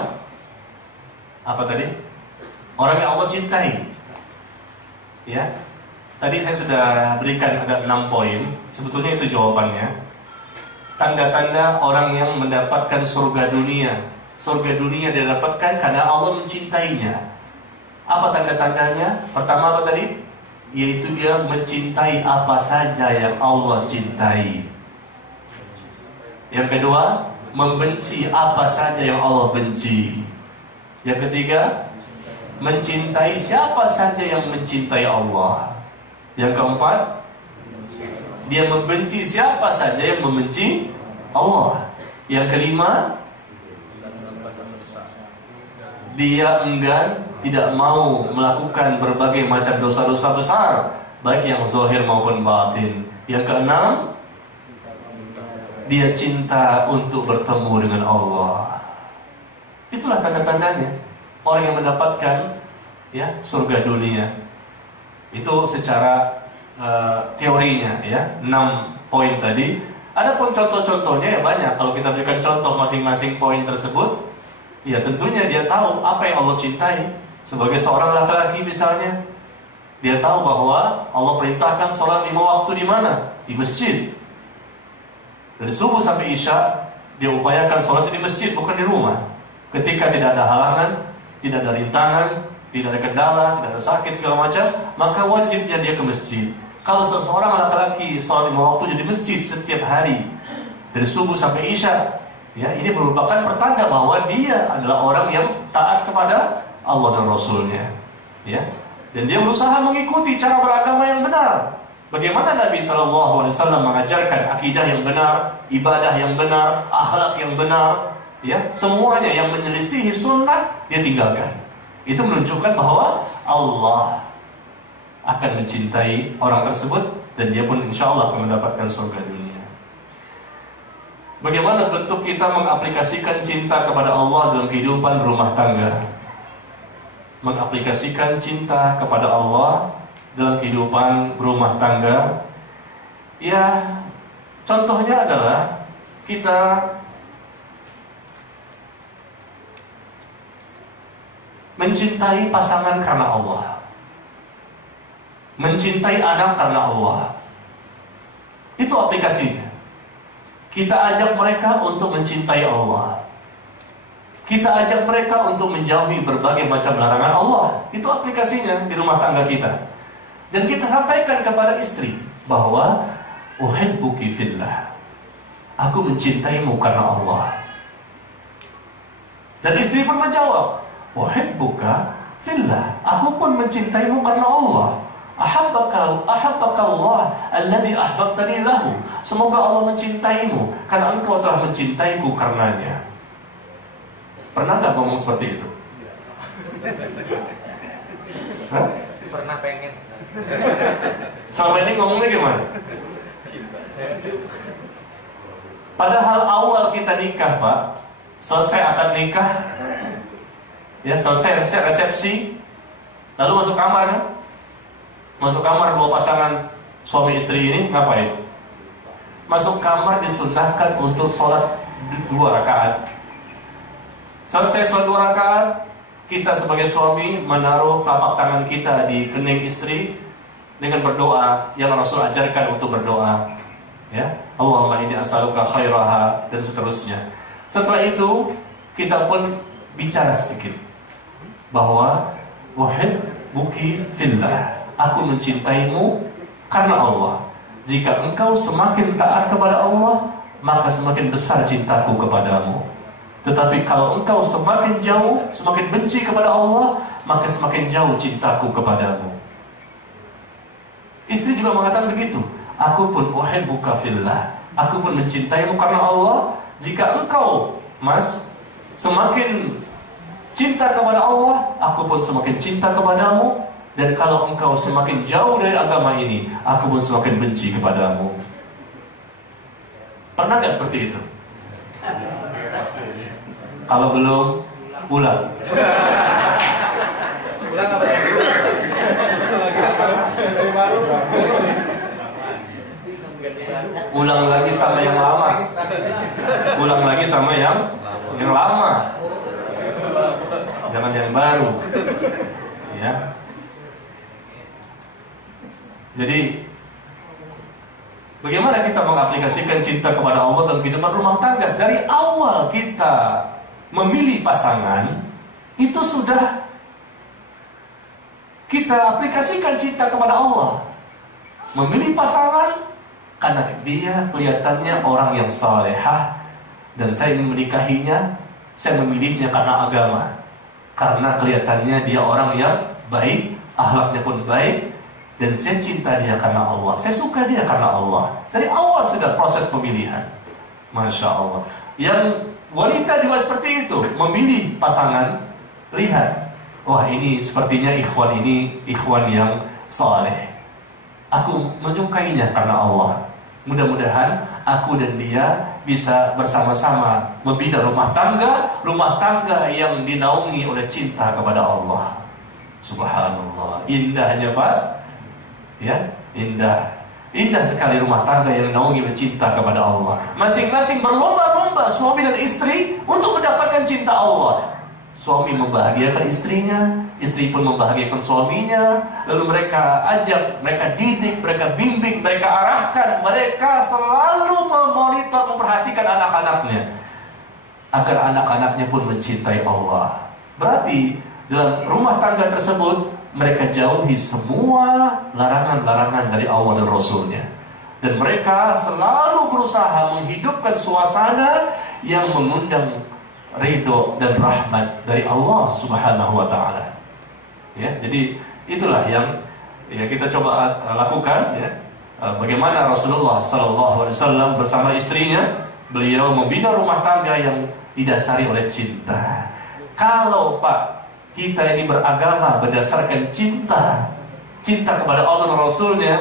apa tadi? Orang yang Allah cintai. Ya. Tadi saya sudah berikan ada 6 poin. Sebetulnya itu jawabannya. Tanda-tanda orang yang mendapatkan surga dunia. Surga dunia dia dapatkan karena Allah mencintainya. Apa tanda-tandanya? Pertama apa tadi? Yaitu dia mencintai apa saja yang Allah cintai. Yang kedua, membenci apa saja yang Allah benci. Yang ketiga, mencintai siapa saja yang mencintai Allah. Yang keempat, dia membenci siapa saja yang membenci Allah. Yang kelima, dia enggan, tidak mau melakukan berbagai macam dosa-dosa besar, baik yang zahir maupun batin. Yang keenam, dia cinta untuk bertemu dengan Allah. Itulah tanda-tandanya orang yang mendapatkan ya surga dunia. Itu secara teorinya ya, 6 poin tadi. Adapun contoh-contohnya ya banyak. Kalau kita berikan contoh masing-masing poin tersebut, ya tentunya dia tahu apa yang Allah cintai. Sebagai seorang laki-laki misalnya, Dia tahu bahwa Allah perintahkan sholat 5 waktu di mana? Di masjid. Dari subuh sampai isya dia upayakan sholat di masjid, bukan di rumah. Ketika tidak ada halangan, tidak ada rintangan, tidak ada kendala, tidak ada sakit segala macam, maka wajibnya dia ke masjid. Kalau seseorang laki-laki sholat 5 waktu di masjid setiap hari dari subuh sampai isya, ya, ini merupakan pertanda bahwa dia adalah orang yang taat kepada Allah dan Rasulnya, ya. Dan dia berusaha mengikuti cara beragama yang benar. Bagaimana Nabi SAW mengajarkan akidah yang benar, ibadah yang benar, akhlak yang benar, ya, semuanya yang menyelisihi sunnah dia tinggalkan. Itu menunjukkan bahwa Allah akan mencintai orang tersebut dan dia pun insya Allah akan mendapatkan surga dunia. Bagaimana bentuk kita mengaplikasikan cinta kepada Allah dalam kehidupan berumah tangga? Mengaplikasikan cinta kepada Allah dalam kehidupan berumah tangga, ya, contohnya adalah kita mencintai pasangan karena Allah, mencintai anak karena Allah. Itu aplikasinya. Kita ajak mereka untuk mencintai Allah. Kita ajak mereka untuk menjauhi berbagai macam larangan Allah. Itu aplikasinya di rumah tangga kita. Dan kita sampaikan kepada istri bahwa uhibbuki fillah, aku mencintaimu karena Allah. Dan istri pun menjawab, uhibbuka fillah, aku pun mencintaimu karena Allah. Ahabbaka Allah alladhi ahbabtani lahu, semoga Allah mencintaimu karena engkau telah mencintaiku karenanya. Pernah gak ngomong seperti itu? Hah? Pernah pengen. Selama ini ngomongnya gimana? Padahal awal kita nikah, Pak, selesai akad nikah, ya, selesai resepsi, lalu masuk kamar kan? Masuk kamar dua pasangan suami istri ini ngapain? Masuk kamar disunnahkan untuk sholat 2 rakaat. Selesai sholat 2 rakaat, kita sebagai suami menaruh telapak tangan kita di kening istri dengan berdoa yang Rasul ajarkan untuk berdoa, ya, Allahumma inni as'aluka khairaha, dan seterusnya. Setelah itu kita pun bicara sedikit bahwa uhibbuki fillah, aku mencintaimu karena Allah. Jika engkau semakin taat kepada Allah, maka semakin besar cintaku kepadamu. Tetapi kalau engkau semakin jauh, semakin benci kepada Allah, maka semakin jauh cintaku kepadamu. Istri juga mengatakan begitu. Aku pun uhibbuka fillah, aku pun mencintaimu karena Allah. Jika engkau, Mas, semakin cinta kepada Allah, aku pun semakin cinta kepadamu. Dan kalau engkau semakin jauh dari agama ini, aku pun semakin benci kepadamu. Pernah gak seperti itu? Kalau belum, ulang. Ulang apa? Ulang lagi sama yang lama. Ulang lagi sama yang lama. Jangan yang baru. Ya. Jadi bagaimana kita mengaplikasikan cinta kepada Allah dalam kehidupan rumah tangga? Dari awal kita memilih pasangan, itu sudah kita aplikasikan cinta kepada Allah. Memilih pasangan karena dia kelihatannya orang yang salehah, dan saya ingin menikahinya. Saya memilihnya karena agama, karena kelihatannya dia orang yang baik, akhlaknya pun baik, dan saya cinta dia karena Allah, saya suka dia karena Allah. Dari awal sudah proses pemilihan. Masya Allah. Yang wanita juga seperti itu, memilih pasangan. Lihat, wah, ini sepertinya ikhwan ini ikhwan yang saleh, aku menyukainya karena Allah. Mudah-mudahan aku dan dia bisa bersama-sama membina rumah tangga yang dinaungi oleh cinta kepada Allah. Subhanallah, indahnya Pak, ya, indah sekali rumah tangga yang dinaungi oleh cinta kepada Allah. Masing-masing berlomba-lomba suami dan istri untuk mendapatkan cinta Allah. Suami membahagiakan istrinya, istri pun membahagiakan suaminya. Lalu mereka ajak, mereka didik, mereka bimbing, mereka arahkan. Mereka selalu memonitor, memperhatikan anak-anaknya, agar anak-anaknya pun mencintai Allah. Berarti dalam rumah tangga tersebut mereka jauhi semua larangan-larangan dari Allah dan Rasulnya. Dan mereka selalu berusaha menghidupkan suasana yang mengundang ridho dan rahmat dari Allah Subhanahu wa Ta'ala. Ya, jadi itulah yang kita coba lakukan. Ya. Bagaimana Rasulullah SAW bersama istrinya, beliau membina rumah tangga yang didasari oleh cinta. Kalau Pak, kita ini beragama berdasarkan cinta kepada Allah dan Rasulnya,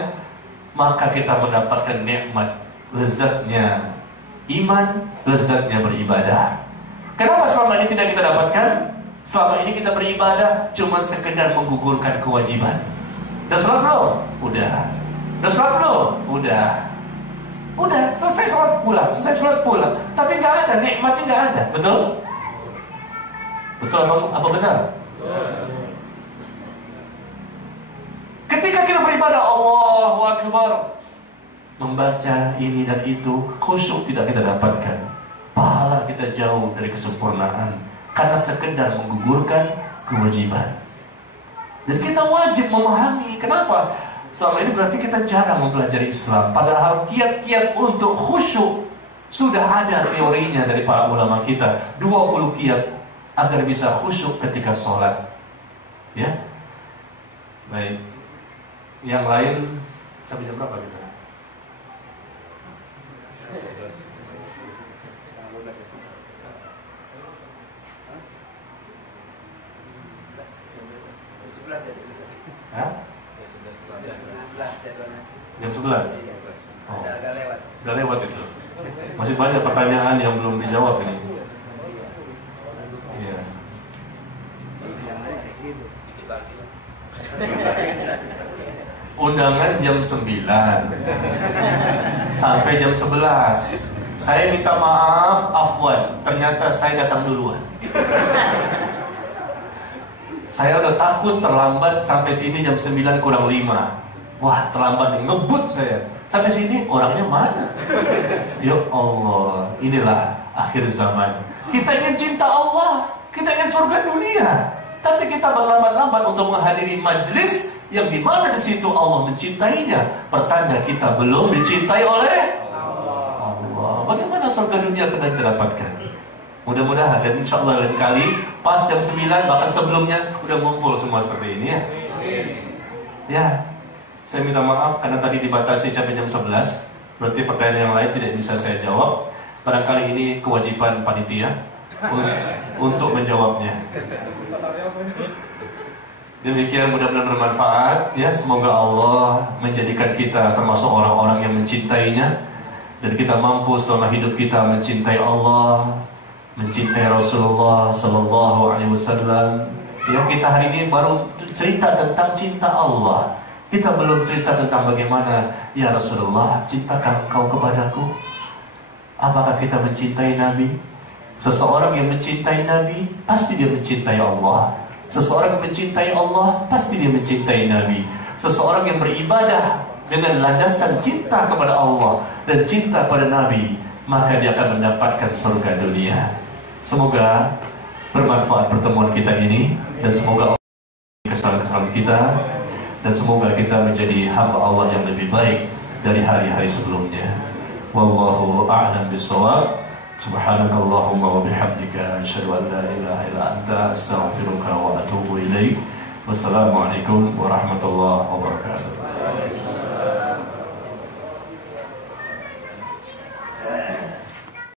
maka kita mendapatkan nikmat, lezatnya iman, lezatnya beribadah. Kenapa selama ini tidak kita dapatkan? Selama ini kita beribadah cuma sekedar menggugurkan kewajiban. Udah sholat belum? Udah. Udah sholat belum? Udah. Udah, selesai sholat pulang. Tapi nggak ada, nikmatnya nggak ada. Betul? Betul apa benar? Ketika kita beribadah, Allahu Akbar, membaca ini dan itu, khusyuk tidak kita dapatkan. Pahala kita jauh dari kesempurnaan karena sekedar menggugurkan kewajiban. Dan kita wajib memahami kenapa. Selama ini berarti kita jarang mempelajari Islam. Padahal kiat-kiat untuk khusyuk sudah ada teorinya dari para ulama kita. 20 kiat agar bisa khusyuk ketika sholat. Ya, baik. Yang lain sampai jam berapa kita? Jam 11. Oh. Udah lewat itu. Masih banyak pertanyaan yang belum dijawab ini. Iya. Undangan jam 9 sampai jam 11. Saya minta maaf, afwan, ternyata saya datang duluan. Saya udah takut terlambat sampai sini jam 9 kurang 5. Wah, terlambat nih, ngebut saya. Sampai sini orangnya mana? Ya Allah, inilah akhir zaman. Kita ingin cinta Allah, kita ingin surga dunia, tapi kita berlambat-lambat untuk menghadiri majlis yang dimana di situ Allah mencintainya. Pertanda kita belum dicintai oleh Allah. Bagaimana surga dunia akan kita dapatkan? Mudah-mudahan, dan insya Allah lain kali pas jam 9 bahkan sebelumnya udah ngumpul semua seperti ini ya. Ya, saya minta maaf karena tadi dibatasi sampai jam 11. Berarti pertanyaan yang lain tidak bisa saya jawab. Barangkali ini kewajiban panitia untuk menjawabnya. Demikian, mudah-mudahan bermanfaat ya. Semoga Allah menjadikan kita termasuk orang-orang yang mencintainya, dan kita mampu selama hidup kita mencintai Allah, mencintai Rasulullah Sallallahu Alaihi Wasallam. Ya, kita hari ini baru cerita tentang cinta Allah. Kita belum cerita tentang bagaimana, ya Rasulullah, cintakah engkau kepadaku? Apakah kita mencintai Nabi? Seseorang yang mencintai Nabi, pasti dia mencintai Allah. Seseorang yang mencintai Allah, pasti dia mencintai Nabi. Seseorang yang beribadah dengan landasan cinta kepada Allah dan cinta pada Nabi, maka dia akan mendapatkan surga dunia. Semoga bermanfaat pertemuan kita ini, dan semoga Allah kesalahan-kesalahan kita, dan semoga kita menjadi hamba Allah yang lebih baik dari hari-hari sebelumnya. Wallahu a'lam bishawab. Subhanakallahumma wa bihamdika asyhadu an la ilaha illa anta astaghfiruka wa atubu ilaik. Wassalamualaikum warahmatullahi wabarakatuh.